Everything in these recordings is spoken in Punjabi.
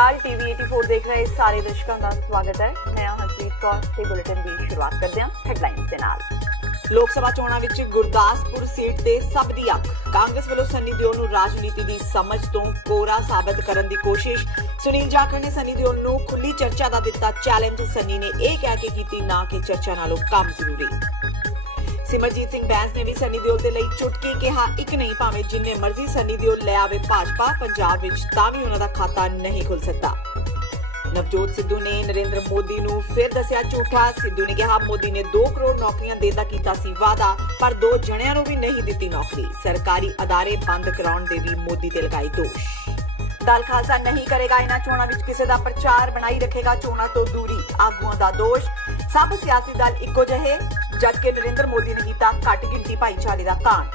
नमस्कार टीवी 84 देख रहे सारे दर्शकों का स्वागत है। मैं हरप्रीत कौर ते बुलेटिन की शुरुआत करते हैं हेडलाइंस के नाल। लोक सभा चोणां विच गुरदासपुर सीट ते सब दी अख। कांग्रेस ਵੱਲੋਂ सनी ਦਿਓਲ ਨੂੰ ਰਾਜਨੀਤੀ ਦੀ ਸਮਝ ਤੋਂ ਕੋਰਾ ਸਾਬਤ ਕਰਨ ਦੀ ਕੋਸ਼ਿਸ਼। ਸੁਨੀਲ ਜਾਖੜ ਨੇ ਸਨੀ ਦਿਓਲ ਨੂੰ ਖੁੱਲੀ ਚਰਚਾ ਦਾ ਦਿੱਤਾ ਚੈਲੰਜ। ਸਨੀ ਨੇ ਇਹ ਕਹਿ ਕੇ ਕੀਤੀ ਨਾ ਕਿ ਚਰਚਾ ਨਾਲੋਂ ਕੰਮ ਜ਼ਰੂਰੀ। सिमरजीत सिंह बैंस ने भी सनी दिओल दे लई चुटकी कहा एक नहीं भावें जिन्ने मर्जी सनी दिओल लै आवे भाजपा पंजाब विच तां भी उन्हां दा खाता नहीं खुल सकता। नवजोत सिद्धू ने नरेंद्र मोदी नूं फिर दस्सिया झूठा। सिद्धू ने कहा मोदी ने 2 करोड़ नौकरियां देण दा कीता सी वादा पर 2 जणियां नूं भी नहीं दित्ती नौकरी। सरकारी अदारे बंद कराउण दे भी मोदी ते लगाई दोष। दल खालसा नहीं करेगा इन्हां चोणां विच किसी दा प्रचार बनाई रखेगा चोणां तो दूरी। आगूआं दा दोष सब सियासी दल इक्को जहे जबकि नरेंद्र मोदी ने किया घट गिनती भाईचारे का कान।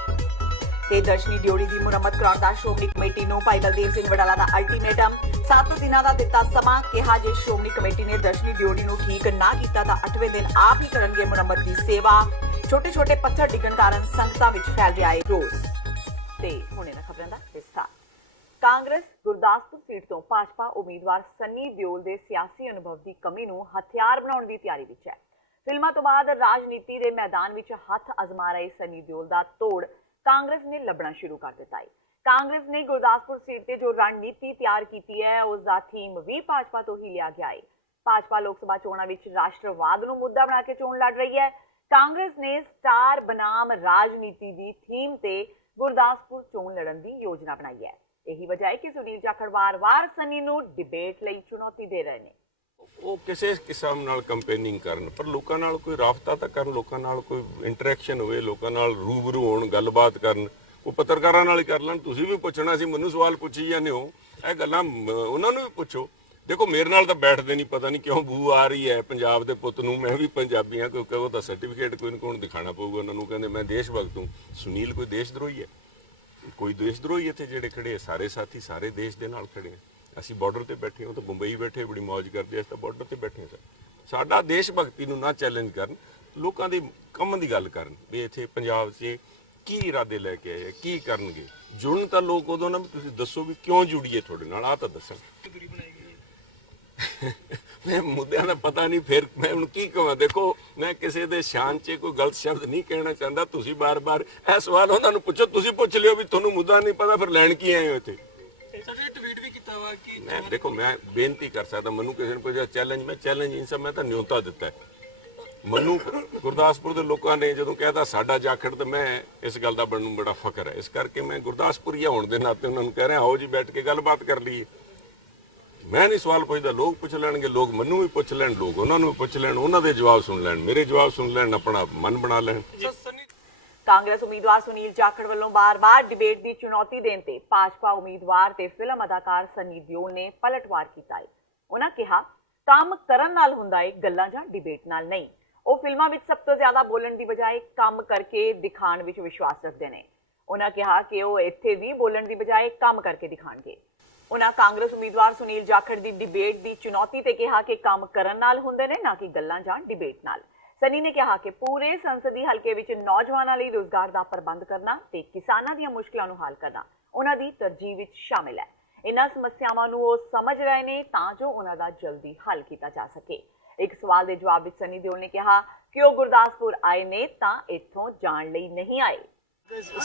दर्शनी ड्योढ़ी की मुरम्मत कराउण दा श्रोमणी कमेटी नूं भाई बलदेव सिंह वडाला का अल्टीमेटम। 7 दिनों का दिता समा। कहा जे श्रोमणी कमेटी ने दर्शनी ड्योढ़ी नूं ठीक ना किया तो 8वें दिन आप ही करनगे मुरम्मत की सेवा। छोटे छोटे पत्थर डिगण कारण संगतां विच फैल रहा है रोस। ते हुणे दा खबरां दा विस्तार। कांग्रेस गुरदासपुर सीट तो भाजपा उम्मीदवार सनी दिओल दे सियासी अनुभव की कमी नूं हथियार बनाउण दी तैयारी विच है। फिल्मां तो बाद राजनीति के मैदान विच हथ अजमा रहे सनी दिओल दा तोड़ कांग्रेस ने लभना शुरू कर दिता है। कांग्रेस ने गुरदासपुर सीट ते जो रणनीति तैयार की है उसका थीम भी भाजपा तो ही लिया गया है। भाजपा लोक सभा चोणां विच राष्ट्रवाद नूं मुद्दा बना के चोण लड़ रही है। कांग्रेस ने स्टार बनाम राजनीति की थीम ते गुरदासपुर चोण लड़न की योजना बनाई है। यही वजह है कि सुनील जाखड़ वार-वार सनी नूं डिबेट लई चुनौती दे रहे हैं। ਉਹ ਕਿਸੇ ਕਿਸਮ ਨਾਲ ਕੰਪੇਨਿੰਗ ਕਰਨ ਪਰ ਲੋਕਾਂ ਨਾਲ ਕੋਈ ਰਾਬਤਾ ਤਾਂ ਕਰਨ, ਲੋਕਾਂ ਨਾਲ ਕੋਈ ਇੰਟਰੈਕਸ਼ਨ ਹੋਵੇ, ਲੋਕਾਂ ਨਾਲ ਰੂਬਰੂ ਹੋਣ, ਗੱਲਬਾਤ ਕਰਨ। ਉਹ ਪੱਤਰਕਾਰਾਂ ਨਾਲ ਹੀ ਕਰ ਲੈਣ। ਤੁਸੀਂ ਵੀ ਪੁੱਛਣਾ ਸੀ, ਮੈਨੂੰ ਸਵਾਲ ਪੁੱਛੀ ਜਾਂਦੇ ਹੋ। ਇਹ ਗੱਲਾਂ ਉਹਨਾਂ ਨੂੰ ਵੀ ਪੁੱਛੋ। ਦੇਖੋ ਮੇਰੇ ਨਾਲ ਤਾਂ ਬੈਠਦੇ ਨਹੀਂ, ਪਤਾ ਨਹੀਂ ਕਿਉਂ ਬੂ ਆ ਰਹੀ ਹੈ ਪੰਜਾਬ ਦੇ ਪੁੱਤ ਨੂੰ। ਮੈਂ ਵੀ ਪੰਜਾਬੀ ਹਾਂ, ਕਿਉਂਕਿ ਉਹਦਾ ਸਰਟੀਫਿਕੇਟ ਕੋਈ ਨਾ ਕੋਈ ਦਿਖਾਣਾ ਪਊਗਾ ਉਹਨਾਂ ਨੂੰ। ਕਹਿੰਦੇ ਮੈਂ ਦੇਸ਼ ਭਗਤ ਹੂੰ। ਸੁਨੀਲ ਕੋਈ ਦੇਸ਼ ਦਰੋਹੀ ਹੈ? ਕੋਈ ਦੇਸ਼ ਦਰੋਹੀ ਇੱਥੇ ਜਿਹੜੇ ਖੜੇ ਸਾਰੇ ਸਾਥੀ ਸਾਰੇ ਦੇਸ਼ ਦੇ ਨਾਲ ਖੜੇ ਨੇ। ਅਸੀਂ ਬਾਰਡਰ ਤੇ ਬੈਠੇ ਹਾਂ, ਤਾਂ ਬੰਬਈ ਬੈਠੇ ਬੜੀ ਮौज ਕਰਦੇ। ਅਸੀਂ ਤਾਂ ਬਾਰਡਰ ਤੇ ਬੈਠੇ ਹਾਂ। ਸਾਡਾ ਦੇਸ਼ ਭਗਤੀ ਨੂੰ ਨਾ ਚੈਲੰਜ ਕਰਨ, ਲੋਕਾਂ ਦੀ ਕੰਮ ਦੀ ਗੱਲ ਕਰਨ ਵੀ ਇੱਥੇ ਪੰਜਾਬ 'ਚ ਕੀ ਇਰਾਦੇ ਲੈ ਕੇ ਆਏ, ਕੀ ਕਰਨਗੇ। ਜੁੜਨ ਤਾਂ ਲੋਕ ਉਦੋਂ ਨਾ ਵੀ ਤੁਸੀਂ ਦੱਸੋ ਵੀ ਕਿਉਂ ਜੁੜੀਏ ਤੁਹਾਡੇ ਨਾਲ, ਆਹ ਤਾਂ ਦੱਸਣ। ਮੈਂ ਮੁੱਦਿਆਂ ਦਾ ਪਤਾ ਨਹੀਂ, ਫਿਰ ਮੈਂ ਉਹਨੂੰ ਕੀ ਕਹਾਂ। ਦੇਖੋ ਮੈਂ ਕਿਸੇ ਦੇ ਸ਼ਾਨ 'ਚ ਕੋਈ ਗਲਤ ਸ਼ਬਦ ਨਹੀਂ ਕਹਿਣਾ ਚਾਹੁੰਦਾ। ਤੁਸੀਂ ਬਾਰ-ਬਾਰ ਇਹ ਸਵਾਲ ਉਹਨਾਂ ਨੂੰ ਪੁੱਛੋ। ਤੁਸੀਂ ਪੁੱਛ ਲਿਓ ਵੀ ਤੁਹਾਨੂੰ ਮੁੱਦਾ ਨਹੀਂ ਪਤਾ, ਫਿਰ ਲੈਣ ਕੀ ਆਏ ਹੋ ਇੱਥੇ। मैं देखो मैं बेनती कर सकता, मनु किसी ने कोई चैलेंज, मैं चैलेंज इन सब मैं तो न्योता दिता है। मनु गुरदासपुर के लोगों ने जो कहता साडा जाखड़, तो मैं इस गल का बनू बड़ा फख्र है। इस करके मैं गुरदासपुर ही होने के नाते उन्होंने कह रहा आओ जी बैठ के गलबात कर लीए। मैं नहीं सवाल पूछता, लोग पूछ लैणगे, लोग मनु भी पूछ लैण, लोग उन्होंने भी पूछ लैण, उन्होंने जवाब सुन लैण, मेरे जवाब सुन लैण, अपना मन बना लैण। कांग्रेस उम्मीदवार सुनील जाखड़ वालों बार-बार डिबेट की चुनौती देने ते भाजपा उम्मीदवार ते फिल्म अदाकार सनी दिओल ने पलटवार किया है। उन्होंने कहा काम करन नाल हुंदा है, गल्लां जां डिबेट नाल नहीं। वो फिल्मां विच सब तो ज्यादा बोलण दी बजाय काम करके दिखाण विच विश्वास रखते हैं। उन्होंने कहा कि वो इत्थे भी बोलण दी बजाय काम करके दिखाणगे। उन्होंने कांग्रेस उम्मीदवार सुनील जाखड़ की डिबेट की चुनौती ते कहा कि काम करन नाल हुंदे ने, ना कि गल्लां जां डिबेट नाल। सनी ने कहा कि पूरे संसदी हल्के विच नौजवानों लई रोजगार का प्रबंध करना ते किसानां दीयां मुश्किलां नूं हल करना उन्हां दी तरजीह विच शामिल है। इन्हां समस्यावां नूं ओह समझ रहे ने तां जो उन्हां दा जल्दी हल किया जा सके। एक सवाल के जवाब विच सनी दिओल ने कहा कि वह गुरदासपुर आए ने तां इत्थों जाण लई नहीं आए।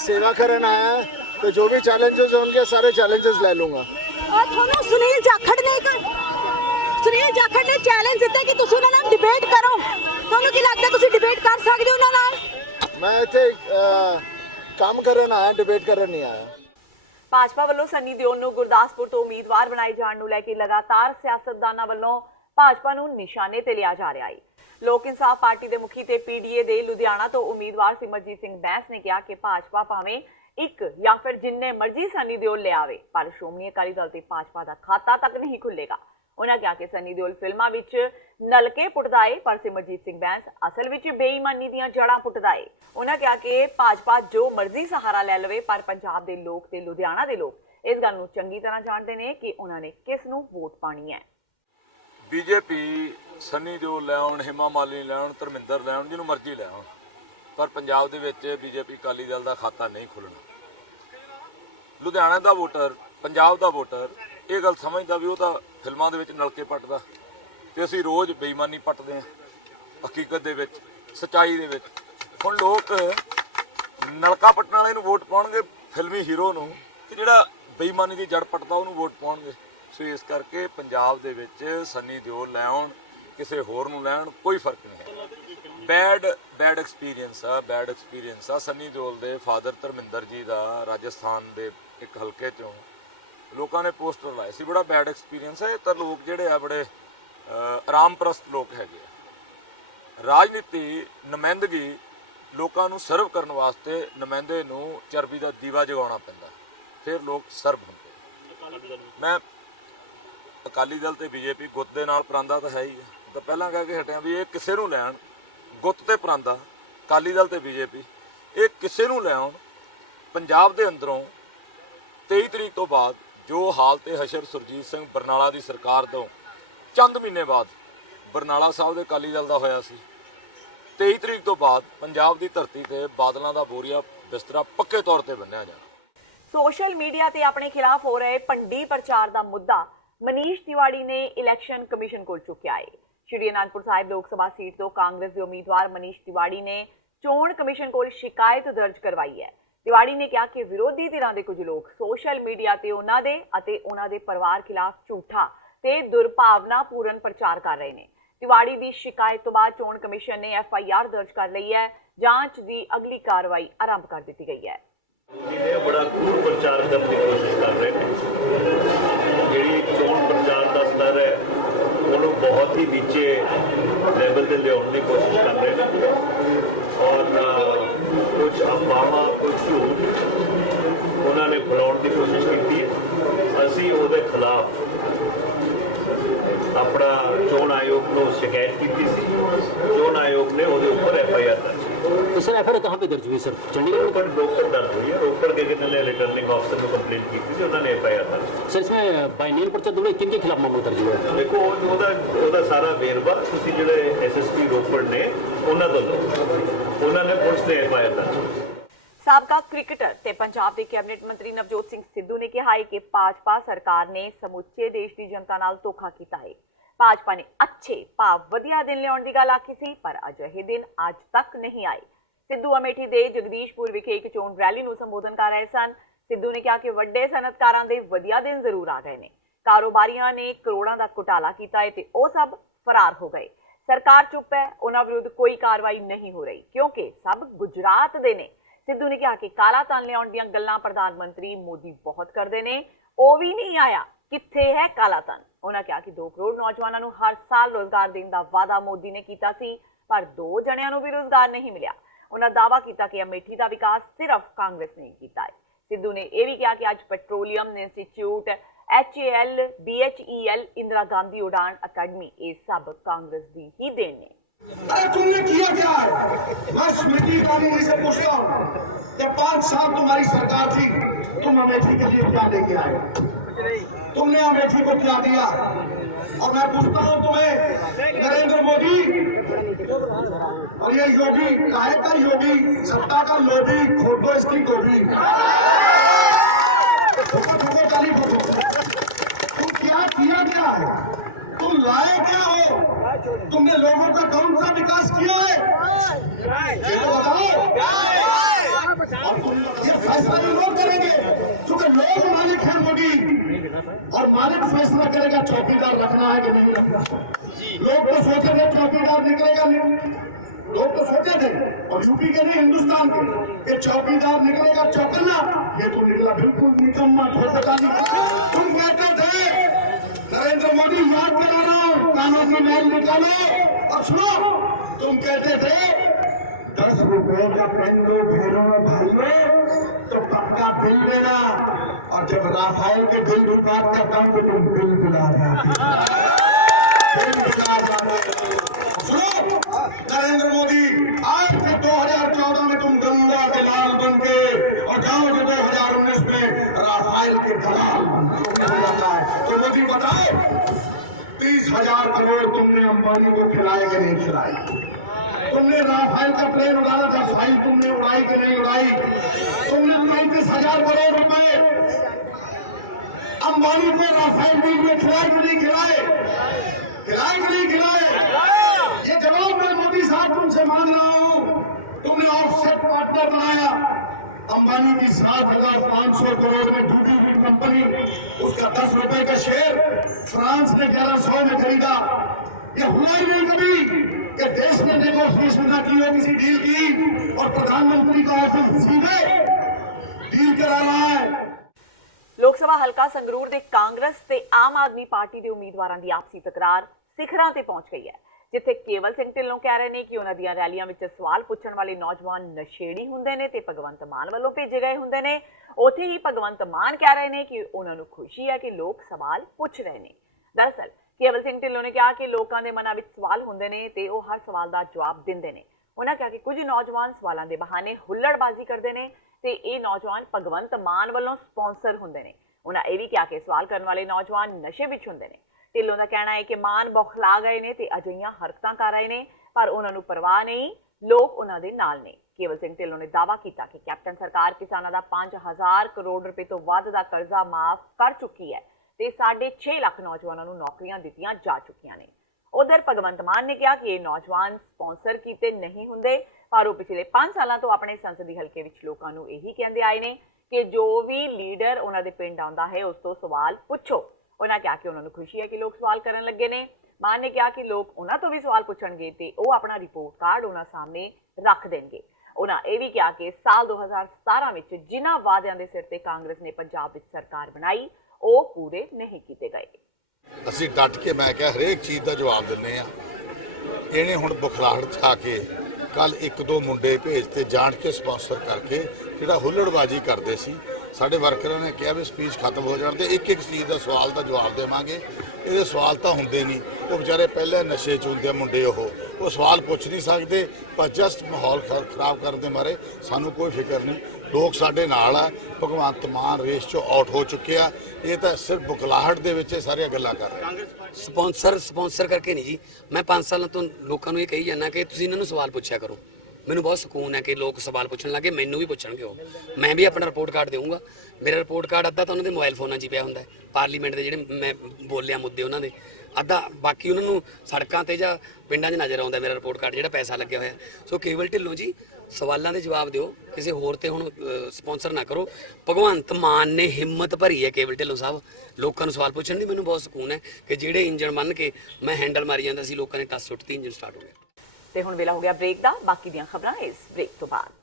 सेवा करन आया तो जो भी चैलेंजेस हैं उनके सारे चैलेंजेस ले लूंगा। और थोनों सुनील जाखड़ ने चैलेंज दिता कि तुसीं उन्हां नाल डिबेट करो। ਤੁਹਾਨੂੰ ਕੀ ਲੱਗਦਾ ਤੁਸੀਂ ਡਿਬੇਟ ਕਰ ਸਕਦੇ ਹੋ ਉਹਨਾਂ ਨਾਲ? मैं ਇੱਥੇ ਕੰਮ ਕਰਨ ਆਇਆ, ਡਿਬੇਟ ਕਰਨ ਨਹੀਂ ਆਇਆ। ਭਾਜਪਾ ਵੱਲੋਂ ਸਨੀ ਦਿਓਲ ਨੂੰ ਗੁਰਦਾਸਪੁਰ ਤੋਂ ਉਮੀਦਵਾਰ ਬਣਾਏ ਜਾਣ ਨੂੰ ਲੈ ਕੇ ਲਗਾਤਾਰ ਸਿਆਸਤਦਾਨਾਂ ਵੱਲੋਂ ਭਾਜਪਾ ਨੂੰ ਨਿਸ਼ਾਨੇ ਤੇ ਲਿਆ ਜਾ ਰਿਹਾ ਹੈ। ਲੋਕ ਇਨਸਾਫ ਪਾਰਟੀ ਦੇ ਮੁਖੀ ਤੇ ਪੀਡੀਏ ਦੇ ਲੁਧਿਆਣਾ ਤੋਂ ਉਮੀਦਵਾਰ ਸਿਮਰਜੀਤ ਸਿੰਘ ਬੈਂਸ ਨੇ ਕਿਹਾ ਕਿ ਭਾਜਪਾ ਭਾਵੇਂ ਇੱਕ ਜਾਂ ਫਿਰ ਜਿੰਨੇ ਮਰਜ਼ੀ ਸਨੀ ਦਿਓਲ ਲਿਆਵੇ ਪਰ ਸ਼੍ਰੋਮਣੀ ਅਕਾਲੀ ਦਲ ਤੇ ਭਾਜਪਾ ਦਾ ਖਾਤਾ ਤੱਕ ਨਹੀਂ ਖੁੱਲੇਗਾ। उन्होंने कहा कि सनी दिओल फिल्मां विच नलके पुटदा है पर सिमरजीत सिंह बैंस असल विच बेईमानी दीयां जड़ां पुटदा है। उन्होंने कहा कि भाजपा जो मर्जी सहारा ले लवे पर पंजाब के लोग ते लुधियाना के लोग इस गल नूं चंगी तरह जानते हैं कि उन्होंने किस नूं वोट पानी है। बीजेपी सनी दिओल लै आउण, हेमा मालिनी लै आउण, धर्मिंदर लै आउण, जिन्हों मर्जी लै आउण, पर पंजाब दे विच बीजेपी अकाली दल का खाता नहीं खुलना। लुधियाना का वोटर, पंजाब का वोटर ये गल समझदा भी वो ਫਿਲਮਾਂ ਦੇ ਵਿੱਚ ਨਲਕੇ ਪੱਟਦਾ ਤੇ ਅਸੀਂ ਰੋਜ਼ ਬੇਈਮਾਨੀ ਪੱਟਦੇ ਹਾਂ ਹਕੀਕਤ ਦੇ ਵਿੱਚ ਸੱਚਾਈ ਦੇ ਵਿੱਚ। ਹੁਣ ਲੋਕ ਨਲਕਾ ਪੱਟਣ ਵਾਲੇ ਨੂੰ ਵੋਟ ਪਾਉਣਗੇ ਫਿਲਮੀ ਹੀਰੋ ਨੂੰ, ਤੇ ਜਿਹੜਾ ਬੇਈਮਾਨੀ ਦੀ ਜੜ ਪੱਟਦਾ ਉਹਨੂੰ ਵੋਟ ਪਾਉਣਗੇ। ਸੋ ਇਸ ਕਰਕੇ ਪੰਜਾਬ ਦੇ ਵਿੱਚ ਸੰਨੀ ਦਿਓਲ ਲੈ ਆਉਣ ਕਿਸੇ ਹੋਰ ਨੂੰ ਲੈਣ ਕੋਈ ਫਰਕ ਨਹੀਂ ਹੈ। ਬੈਡ ਐਕਸਪੀਰੀਅੰਸ ਆ ਸੰਨੀ ਦਿਓਲ ਦੇ ਫਾਦਰ ਧਰਮਿੰਦਰ ਜੀ ਦਾ ਰਾਜਸਥਾਨ ਦੇ ਇੱਕ ਹਲਕੇ ਚੋਂ ਲੋਕਾਂ ਨੇ ਪੋਸਟਰ ਲਾਏ ਸੀ। ਬੜਾ ਬੈਡ ਐਕਸਪੀਰੀਅੰਸ ਹੈ। ਤਾਂ ਲੋਕ ਜਿਹੜੇ ਆ ਬੜੇ ਆਰਾਮ ਪ੍ਰਸਤ ਲੋਕ ਹੈਗੇ ਆ। ਰਾਜਨੀਤੀ ਨੁਮਾਇੰਦਗੀ ਲੋਕਾਂ ਨੂੰ ਸਰਵ ਕਰਨ ਵਾਸਤੇ ਨੁਮਾਇੰਦੇ ਨੂੰ ਚਰਬੀ ਦਾ ਦੀਵਾ ਜਗਾਉਣਾ ਪੈਂਦਾ, ਫਿਰ ਲੋਕ ਸਰਵ ਹੁੰਦੇ। ਮੈਂ ਅਕਾਲੀ ਦਲ ਤੇ ਬੀਜੇਪੀ ਗੁੱਤ ਦੇ ਨਾਲ ਪਰਾਂਦਾ ਤਾਂ ਹੈ ਹੀ ਹੈ, ਤਾਂ ਪਹਿਲਾਂ ਕਹਿ ਕੇ ਹਟਿਆ ਵੀ ਇਹ ਕਿਸੇ ਨੂੰ ਲੈਣ ਗੁੱਤ ਤੇ ਪਰਾਂਦਾ ਅਕਾਲੀ ਦਲ ਤੇ ਬੀਜੇਪੀ ਇਹ ਕਿਸੇ ਨੂੰ ਲੈ ਆਉਣ ਪੰਜਾਬ ਦੇ ਅੰਦਰੋਂ 23 ਤਰੀਕ ਤੋਂ ਬਾਅਦ ਜੋ ਹਾਲ ਤੇ ਹਸ਼ਰ ਸੁਰਜੀਤ ਸਿੰਘ ਬਰਨਾਲਾ ਦੀ ਸਰਕਾਰ ਤੋਂ ਚੰਦ ਮਹੀਨੇ ਬਾਅਦ ਬਰਨਾਲਾ ਸਾਹਿਬ ਦੇ ਅਕਾਲੀ ਦਲ ਦਾ ਹੋਇਆ ਸੀ, 23 ਤਰੀਕ ਤੋਂ ਬਾਅਦ ਪੰਜਾਬ ਦੀ ਧਰਤੀ ਤੇ ਬਾਦਲਾਂ ਦਾ ਬੋਰੀਆ ਬਿਸਤਰਾ ਪੱਕੇ ਤੌਰ ਤੇ ਬੰਨਿਆ ਜਾਣਾ। ਸੋਸ਼ਲ ਮੀਡੀਆ ਤੇ ਆਪਣੇ ਖਿਲਾਫ ਹੋ ਰਹੇ ਭੰਡੀ ਪ੍ਰਚਾਰ ਦਾ ਮੁੱਦਾ ਮਨੀਸ਼ ਤਿਵਾੜੀ ਨੇ ਇਲੈਕਸ਼ਨ ਕਮਿਸ਼ਨ ਕੋਲ ਚੁੱਕਿਆ ਹੈ। ਸ਼੍ਰੀ ਅਨੰਦਪੁਰ ਸਾਹਿਬ ਲੋਕ ਸਭਾ ਸੀਟ ਤੋਂ ਕਾਂਗਰਸ ਦੇ ਉਮੀਦਵਾਰ ਮਨੀਸ਼ ਤਿਵਾੜੀ ਨੇ ਚੋਣ ਕਮਿਸ਼ਨ ਕੋਲ ਸ਼ਿਕਾਇਤ ਦਰਜ ਕਰਵਾਈ ਹੈ। ਤਿਵਾੜੀ ਨੇ ਕਿਹਾ ਕਿ ਵਿਰੋਧੀ ਧਿਰਾਂ ਦੇ ਕੁਝ ਲੋਕ ਸੋਸ਼ਲ ਮੀਡੀਆ ਤੇ ਉਹਨਾਂ ਦੇ ਅਤੇ ਉਹਨਾਂ ਦੇ ਪਰਿਵਾਰ ਖਿਲਾਫ ਝੂਠਾ ਤੇ ਦੁਰਭਾਵਨਾਪੂਰਨ ਪ੍ਰਚਾਰ ਕਰ ਰਹੇ ਨੇ। ਤਿਵਾੜੀ ਦੀ ਸ਼ਿਕਾਇਤ ਤੋਂ ਬਾਅਦ ਚੋਣ ਕਮਿਸ਼ਨ ਨੇ FIR ਦਰਜ ਕਰ ਲਈ ਹੈ। ਜਾਂਚ ਦੀ ਅਗਲੀ ਕਾਰਵਾਈ ਆਰੰਭ ਕਰ ਦਿੱਤੀ ਗਈ ਹੈ। ਇਹ ਬੜਾ ਕੂੜ ਪ੍ਰਚਾਰ ਕਰਨ ਦੀ ਕੋਸ਼ਿਸ਼ ਕਰ ਰਹੇ ਨੇ। ਜਿਹੜੀ ਚੋਣ ਪ੍ਰਚਾਰ ਦਾ ਸਤਰ ਹੈ ਉਹਨੂੰ ਬਹੁਤ ਹੀ ਨੀਚੇ ਲੈਵਲ ਤੇ ਲਿਆਉਣ ਦੀ ਕੋਸ਼ਿਸ਼ ਕਰ ਰਹੇ ਨੇ ਔਰ ਕੁਝ ਅਫਵਾਹਾਂ ਕੁਝ ਝੂਠ ਉਹਨਾਂ ਨੇ ਫੈਲਾਉਣ ਦੀ ਕੋਸ਼ਿਸ਼ ਕੀਤੀ ਹੈ। ਅਸੀਂ ਉਹਦੇ ਖਿਲਾਫ अपना चोन आयोग को शिकायत की थी। चोन आयोग ने उसके ऊपर FIR दर्ज की। तो सर FIR कहाँ पे दर्ज हुई सर? चंडीगढ़ में रोपड़ दर्ज हुई है। रोपड़ के जिन्होंने रिटर्निंग ऑफिसर को कंप्लेंट की थी उन्होंने FIR दर्ज की। सर इसमें बाय नेम पर्चा दोनों किन के खिलाफ मामला दर्ज हुआ है? देखो ਉਹਦਾ ਸਾਰਾ ਵੇਰਵਾ ਤੁਸੀਂ ਜਿਹੜੇ SSP ਰੋਪੜ ਨੇ ਉਹਨਾਂ ਤੋਂ ਉਹਨਾਂ ਨੇ ਪੁਲਿਸ ਨੇ FIR ਦਰਜ ਕੀਤੀ। ਸਾਬਕਾ ਕ੍ਰਿਕਟਰ ਤੇ ਪੰਜਾਬ ਦੇ ਕੈਬਨਿਟ ਮੰਤਰੀ ਨਵਜੋਤ ਸਿੰਘ ਸਿੱਧੂ ਨੇ ਕਿਹਾ ਹੈ ਕਿ ਭਾਜਪਾ ਸਰਕਾਰ ਨੇ ਸਮੁੱਚੇ ਦੇਸ਼ ਦੀ ਜਨਤਾ ਨਾਲ ਧੋਖਾ ਕੀਤਾ ਹੈ। ਭਾਜਪਾ ਨੇ ਅੱਛੇ ਭਾਵ ਵਧੀਆ ਦਿਨ ਲਿਆਉਣ ਦੀ ਗੱਲ ਆਖੀ ਸੀ, ਪਰ ਅਜਿਹੇ ਦਿਨ ਅੱਜ ਤੱਕ ਨਹੀਂ ਆਏ। ਸਿੱਧੂ ਅਮੇਠੀ ਦੇ ਜਗਦੀਸ਼ਪੁਰ ਵਿਖੇ ਇੱਕ ਚੋਣ ਰੈਲੀ ਨੂੰ ਸੰਬੋਧਨ ਕਰ ਰਹੇ ਸਨ। ਸਿੱਧੂ ਨੇ ਕਿਹਾ ਕਿ ਵੱਡੇ ਸਨਅਤਕਾਰਾਂ ਦੇ ਵਧੀਆ ਦਿਨ ਜ਼ਰੂਰ ਆ ਗਏ ਨੇ। ਕਾਰੋਬਾਰੀਆਂ ਨੇ ਕਰੋੜਾਂ ਦਾ ਘੁਟਾਲਾ ਕੀਤਾ ਹੈ ਤੇ ਉਹ ਸਭ ਫਰਾਰ ਹੋ ਗਏ। ਸਰਕਾਰ ਚੁੱਪ ਹੈ, ਉਹਨਾਂ ਵਿਰੁੱਧ ਕੋਈ ਕਾਰਵਾਈ ਨਹੀਂ ਹੋ ਰਹੀ ਕਿਉਂਕਿ ਸਭ ਗੁਜਰਾਤ ਦੇ ਨੇ। ਸਿੱਧੂ ਨੇ ਕਿਹਾ ਕਿ ਕਾਲਾ ਧਨ ਲਿਆਉਣ ਦੀਆਂ ਗੱਲਾਂ ਪ੍ਰਧਾਨ ਮੰਤਰੀ ਮੋਦੀ ਬਹੁਤ ਕਰਦੇ ਨੇ, ਉਹ ਵੀ ਨਹੀਂ ਆਇਆ। ਕਿੱਥੇ ਹੈ ਕਾਲਾ ਧਨ? ਉਹਨਾਂ ਕਿਹਾ ਕਿ 2 ਕਰੋੜ ਨੌਜਵਾਨਾਂ ਨੂੰ ਹਰ ਸਾਲ ਰੋਜ਼ਗਾਰ ਦੇਣ ਦਾ ਵਾਅਦਾ ਮੋਦੀ ਨੇ ਕੀਤਾ ਸੀ, ਪਰ 2 ਜਣਿਆਂ ਨੂੰ ਵੀ ਰੋਜ਼ਗਾਰ ਨਹੀਂ ਮਿਲਿਆ। ਉਹਨਾਂ ਦਾਅਵਾ ਕੀਤਾ ਕਿ ਅਮੇਠੀ ਦਾ ਵਿਕਾਸ ਸਿਰਫ ਕਾਂਗਰਸ ਨੇ ਕੀਤਾ ਹੈ। ਸਿੱਧੂ ਨੇ ਇਹ ਵੀ ਕਿਹਾ ਕਿ ਅੱਜ petroleum institute, HAL, BHEL, Indira Gandhi उड़ान अकेडमी ये सब कांग्रेस की ही देन ने। अरे तुमने किया क्या है? मैं स्मृति ईरानी से पूछता हूँ कि 5 साल तुम्हारी सरकार थी, तुम अमेठी के लिए क्या लेके आए? तुमने अमेठी को क्या दिया? और मैं पूछता हूँ तुम्हें, नरेंद्र मोदी और ये योगी, काहे का योगी, सत्ता का लोभी, खोटो इसकी गोभी, ठोको गाली ठोको। तुम क्या क्या है? तुम लाए क्या हो? तुमने लोगों का कौन सा विकास किया है? ये तो बताओ। और ये फैसला भी लोग करेंगे क्योंकि लोग मालिक हैं मोदी, और मालिक फैसला करेगा चौकीदार रखना है कि नहीं रखना। लोग तो सोचे थे चौकीदार निकलेगा नहीं, लोग तो सोचे थे, और यूपी के नहीं हिंदुस्तान के, कि चौकीदार निकलेगा चौकन्ना। ये तो निकला बिल्कुल निकम्मा ठोकता निकला। तुम कहते थे नरेंद्र मोदी, याद करा रहा हूं, कानून में मेल निकालो और सुनो, तुम कहते थे 10 रुपए का पेन दो भेड़ों में भाई तो पक्का बिल देना, और जब राफेल के बिल की बात करता हूं तो तुम बिल बिला रहे सुनो नरेंद्र मोदी, आज के 2014 में तुम गंगा के लाल बन के और जाओगे 2019 में राफेल के दलाल बन के। तो मोदी बताओ, 30,000 करोड़ तुमने अंबानी को खिलाए कि नहीं खिलाए? तुमने राफेल का प्लेन उड़ाना था, फाइल तुमने उड़ाई कि नहीं उड़ाई? तुमने 35,000 करोड़ रुपए अंबानी को राफेल डील में खिलाए कि नहीं खिलाए? खिलाए कि नहीं खिलाए? ये जवाब मैं मोदी साहब तुमसे मांग रहा हूं। तुमने ऑफसेट पार्टनर बनाया अंबानी की 7,500 करोड़ में डूबी हुई कंपनी, उसका 10 रुपए का शेयर फ्रांस ने 1100 में खरीदा। ये हुआ ही नहीं कभी कि देश ने नेगोशिएशन ना की हो किसी डील की और प्रधानमंत्री का ऑफिस सीधे डील करा रहा है। ਲੋਕ ਸਭਾ ਹਲਕਾ ਸੰਗਰੂਰ ਦੇ ਕਾਂਗਰਸ ਤੇ ਆਮ ਆਦਮੀ ਪਾਰਟੀ ਦੇ ਉਮੀਦਵਾਰਾਂ ਦੀ ਆਪਸੀ ਤਕਰਾਰ ਸਿਖਰਾਂ ਤੇ ਪਹੁੰਚ ਗਈ ਹੈ, ਜਿੱਥੇ ਕੇਵਲ ਸਿੰਘ ਢਿੱਲੋਂ ਕਹਿ ਰਹੇ ਨੇ ਕਿ ਉਹਨਾਂ ਦੀਆਂ ਰੈਲੀਆਂ ਵਿੱਚ ਸਵਾਲ ਪੁੱਛਣ ਵਾਲੇ ਨੌਜਵਾਨ ਨਸ਼ੇੜੀ ਹੁੰਦੇ ਨੇ ਤੇ ਭਗਵੰਤ ਮਾਨ ਵੱਲੋਂ ਭੇਜੇ ਗਏ ਹੁੰਦੇ ਨੇ। ਉੱਥੇ ਹੀ ਭਗਵੰਤ ਮਾਨ ਕਹਿ ਰਹੇ ਨੇ ਕਿ ਉਹਨਾਂ ਨੂੰ ਖੁਸ਼ੀ ਹੈ ਕਿ ਲੋਕ ਸਵਾਲ ਪੁੱਛ ਰਹੇ ਨੇ। ਦਰਅਸਲ ਕੇਵਲ ਸਿੰਘ ਢਿੱਲੋਂ ਨੇ ਕਿਹਾ ਕਿ ਲੋਕਾਂ ਦੇ ਮਨਾਂ ਵਿੱਚ ਸਵਾਲ ਹੁੰਦੇ ਨੇ ਤੇ ਉਹ ਹਰ ਸਵਾਲ ਦਾ ਜਵਾਬ ਦਿੰਦੇ ਨੇ। ਉਹਨਾਂ ਕਿਹਾ ਕਿ ਕੁਝ ਨੌਜਵਾਨ ਸਵਾਲਾਂ ਦੇ ਬਹਾਨੇ ਹੁੱਲੜਬਾਜ਼ੀ ਕਰਦੇ ਨੇ ਤੇ ਇਹ ਨੌਜਵਾਨ ਭਗਵੰਤ ਮਾਨ ਵੱਲੋਂ ਸਪਾਂਸਰ ਹੁੰਦੇ ਨੇ। ਉਹਨਾਂ ਇਹ ਵੀ ਕਿਹਾ ਕਿ ਸਵਾਲ ਕਰਨ ਵਾਲੇ ਨੌਜਵਾਨ ਨਸ਼ੇ ਵਿੱਚ ਹੁੰਦੇ ਨੇ। ਢਿੱਲੋਂ ਦਾ ਕਹਿਣਾ ਹੈ ਕਿ ਮਾਨ ਬੌਖਲਾ ਗਏ ਨੇ ਤੇ ਅਜਿਹੀਆਂ ਹਰਕਤਾਂ ਕਰ ਰਹੇ ਨੇ, ਪਰ ਉਹਨਾਂ ਨੂੰ ਪਰਵਾਹ ਨਹੀਂ, ਲੋਕ ਉਹਨਾਂ ਦੇ ਨਾਲ ਨੇ। ਕੇਵਲ ਸਿੰਘ ਢਿੱਲੋਂ ਨੇ ਦਾਅਵਾ ਕੀਤਾ ਕਿ ਕੈਪਟਨ ਸਰਕਾਰ ਕਿਸਾਨਾਂ ਦਾ 5,000 ਕਰੋੜ ਰੁਪਏ ਤੋਂ ਵੱਧ ਦਾ ਕਰਜ਼ਾ ਮਾਫ ਕਰ ਚੁੱਕੀ ਹੈ ਤੇ 6.5 ਲੱਖ ਨੌਜਵਾਨਾਂ ਨੂੰ ਨੌਕਰੀਆਂ ਦਿੱਤੀਆਂ ਜਾ ਚੁੱਕੀਆਂ ਨੇ। ਉਧਰ ਭਗਵੰਤ ਮਾਨ ਨੇ ਕਿਹਾ ਕਿ ਇਹ ਨੌਜਵਾਨ ਸਪਾਂਸਰ ਕੀਤੇ ਨਹੀਂ ਹੁੰਦੇ, ਪਰ ਉਹ ਪਿਛਲੇ 5 ਸਾਲਾਂ ਤੋਂ ਆਪਣੇ ਸੰਸਦੀ ਹਲਕੇ ਵਿੱਚ ਲੋਕਾਂ ਨੂੰ ਇਹੀ ਕਹਿੰਦੇ ਆਏ ਨੇ ਕਿ ਜੋ ਵੀ ਲੀਡਰ ਉਹਨਾਂ ਦੇ ਪਿੰਡ ਆਉਂਦਾ ਹੈ ਉਸ ਤੋਂ ਸਵਾਲ ਪੁੱਛੋ। ਉਹਨਾਂ ਕਿਹਾ ਕਿ ਉਹਨਾਂ ਨੂੰ ਖੁਸ਼ੀ ਹੈ ਕਿ ਲੋਕ ਸਵਾਲ ਕਰਨ ਲੱਗੇ ਨੇ। ਮਾਨ ਨੇ ਕਿਹਾ ਕਿ ਲੋਕ ਉਹਨਾਂ ਤੋਂ ਵੀ ਸਵਾਲ ਪੁੱਛਣਗੇ ਤੇ ਉਹ ਆਪਣਾ ਰਿਪੋਰਟ ਕਾਰਡ ਉਹਨਾਂ ਸਾਹਮਣੇ ਰੱਖ ਦੇਣਗੇ। ਉਹਨਾਂ ਇਹ ਵੀ ਕਿਹਾ ਕਿ ਸਾਲ 2017 ਵਿੱਚ ਜਿਨ੍ਹਾਂ ਵਾਅਦਿਆਂ ਦੇ ਸਿਰ ਤੇ ਕਾਂਗਰਸ ਨੇ ਪੰਜਾਬ ਵਿੱਚ ਸਰਕਾਰ ਬਣਾਈ ਉਹ ਪੂਰੇ ਨਹੀਂ ਕੀਤੇ ਗਏ। ਅਸੀਂ ਡਟ ਕੇ ਮੈਂ ਕਿਹਾ ਹਰੇਕ ਚੀਜ਼ ਦਾ ਜਵਾਬ ਦਿੰਨੇ ਆ। ਇਹਨੇ ਹੁਣ ਬੁਖਲਾਹਟ ਛਾ ਕੇ ਕੱਲ 1-2 ਮੁੰਡੇ ਭੇਜ ਤੇ ਜਾਣ ਕੇ ਸਪਾਂਸਰ ਕਰਕੇ ਜਿਹੜਾ ਹੁੱਲੜਬਾਜ਼ੀ ਕਰਦੇ ਸੀ। ਸਾਡੇ ਵਰਕਰਾਂ ਨੇ ਕਿਹਾ ਵੀ ਸਪੀਚ ਖਤਮ ਹੋ ਜਾਣ ਤੇ ਇੱਕ ਚੀਜ਼ ਦਾ ਸਵਾਲ ਦਾ ਜਵਾਬ ਦੇਵਾਂਗੇ। ਇਹਦੇ ਸਵਾਲ ਤਾਂ ਹੁੰਦੇ ਨਹੀਂ, ਉਹ ਵਿਚਾਰੇ ਪਹਿਲੇ ਨਸ਼ੇ 'ਚ ਹੁੰਦੇ ਮੁੰਡੇ, ਉਹ ਸਵਾਲ ਪੁੱਛ ਨਹੀਂ ਸਕਦੇ, ਪਰ ਜਸਟ ਮਾਹੌਲ ਖਰਾਬ ਕਰਨ ਦੇ ਮਾਰੇ ਸਾਨੂੰ ਕੋਈ ਫਿਕਰ ਨਹੀਂ। ਲੋਕ ਸਾਡੇ ਨਾਲ ਆ, ਭਗਵੰਤ ਮਾਨ ਰੇਸ 'ਚੋਂ ਆਊਟ ਹੋ ਚੁੱਕੇ ਆ। ਇਹ ਤਾਂ ਸਿਰਫ ਬੁਖਲਾਹਟ ਦੇ ਵਿੱਚ ਇਹ ਸਾਰੀਆਂ ਗੱਲਾਂ ਕਰ ਰਹੇ। ਸਪਾਂਸਰ ਕਰਕੇ ਨਹੀਂ ਜੀ, ਮੈਂ 5 ਸਾਲਾਂ ਤੋਂ ਲੋਕਾਂ ਨੂੰ ਇਹ ਕਹੀ ਜਾਂਦਾ ਕਿ ਤੁਸੀਂ ਇਹਨਾਂ ਨੂੰ ਸਵਾਲ ਪੁੱਛਿਆ ਕਰੋ। ਮੈਨੂੰ ਬਹੁਤ ਸਕੂਨ ਹੈ ਕਿ ਲੋਕ ਸਵਾਲ ਪੁੱਛਣ ਲੱਗੇ, ਮੈਨੂੰ ਵੀ ਪੁੱਛਣਗੇ। ਉਹ ਮੈਂ ਵੀ ਆਪਣਾ ਰਿਪੋਰਟ ਕਾਰਡ ਦੇਵਾਂਗਾ। ਮੇਰਾ ਰਿਪੋਰਟ ਕਾਰਡ ਅੱਧਾ ਤਾਂ ਉਹਨਾਂ ਦੇ ਮੋਬਾਈਲ ਫੋਨਾਂ 'ਚ ਹੀ ਪਿਆ ਹੁੰਦਾ ਹੈ, ਪਾਰਲੀਮੈਂਟ ਦੇ ਜਿਹੜੇ ਮੈਂ ਬੋਲਿਆ ਮੁੱਦੇ ਉਹਨਾਂ ਦੇ, ਅੱਧਾ ਬਾਕੀ ਉਹਨਾਂ ਨੂੰ ਸੜਕਾਂ ਤੇ ਜਾਂ ਪਿੰਡਾਂ 'ਚ ਨਜ਼ਰ ਆਉਂਦਾ ਮੇਰਾ ਰਿਪੋਰਟ ਕਾਰਡ ਜਿਹੜਾ ਪੈਸਾ ਲੱਗਿਆ ਹੋਇਆ। ਸੋ ਕੇਵਲ ਢਿੱਲੋਂ ਜੀ ਸਵਾਲਾਂ ਦੇ ਜਵਾਬ ਦਿਓ, ਕਿਸੇ ਹੋਰ ਤੇ ਹੁਣ ਸਪਾਂਸਰ ਨਾ ਕਰੋ। ਭਗਵੰਤ ਮਾਨ ਨੇ ਹਿੰਮਤ ਭਰੀ ਹੈ ਕੇਵਲ ਢਿੱਲੋਂ ਸਾਹਿਬ ਲੋਕਾਂ ਨੂੰ ਸਵਾਲ ਪੁੱਛਣ ਦੀ। ਮੈਨੂੰ ਬਹੁਤ ਸਕੂਨ ਹੈ ਕਿ ਜਿਹੜੇ ਇੰਜਣ ਬੰਨ ਕੇ ਮੈਂ ਹੈਂਡਲ ਮਾਰੀ ਜਾਂਦਾ ਸੀ, ਲੋਕਾਂ ਨੇ ਟੱਸ ਸੁੱਟਤੀ, ਇੰਜਣ ਸਟਾਰਟ ਹੋ ਗਿਆ। ਤੇ ਹੁਣ ਵੇਲਾ ਹੋ ਗਿਆ ਬ੍ਰੇਕ ਦਾ। ਬਾਕੀ ਦੀਆਂ ਖਬਰਾਂ ਇਸ ਬ੍ਰੇਕ ਤੋਂ ਬਾਅਦ।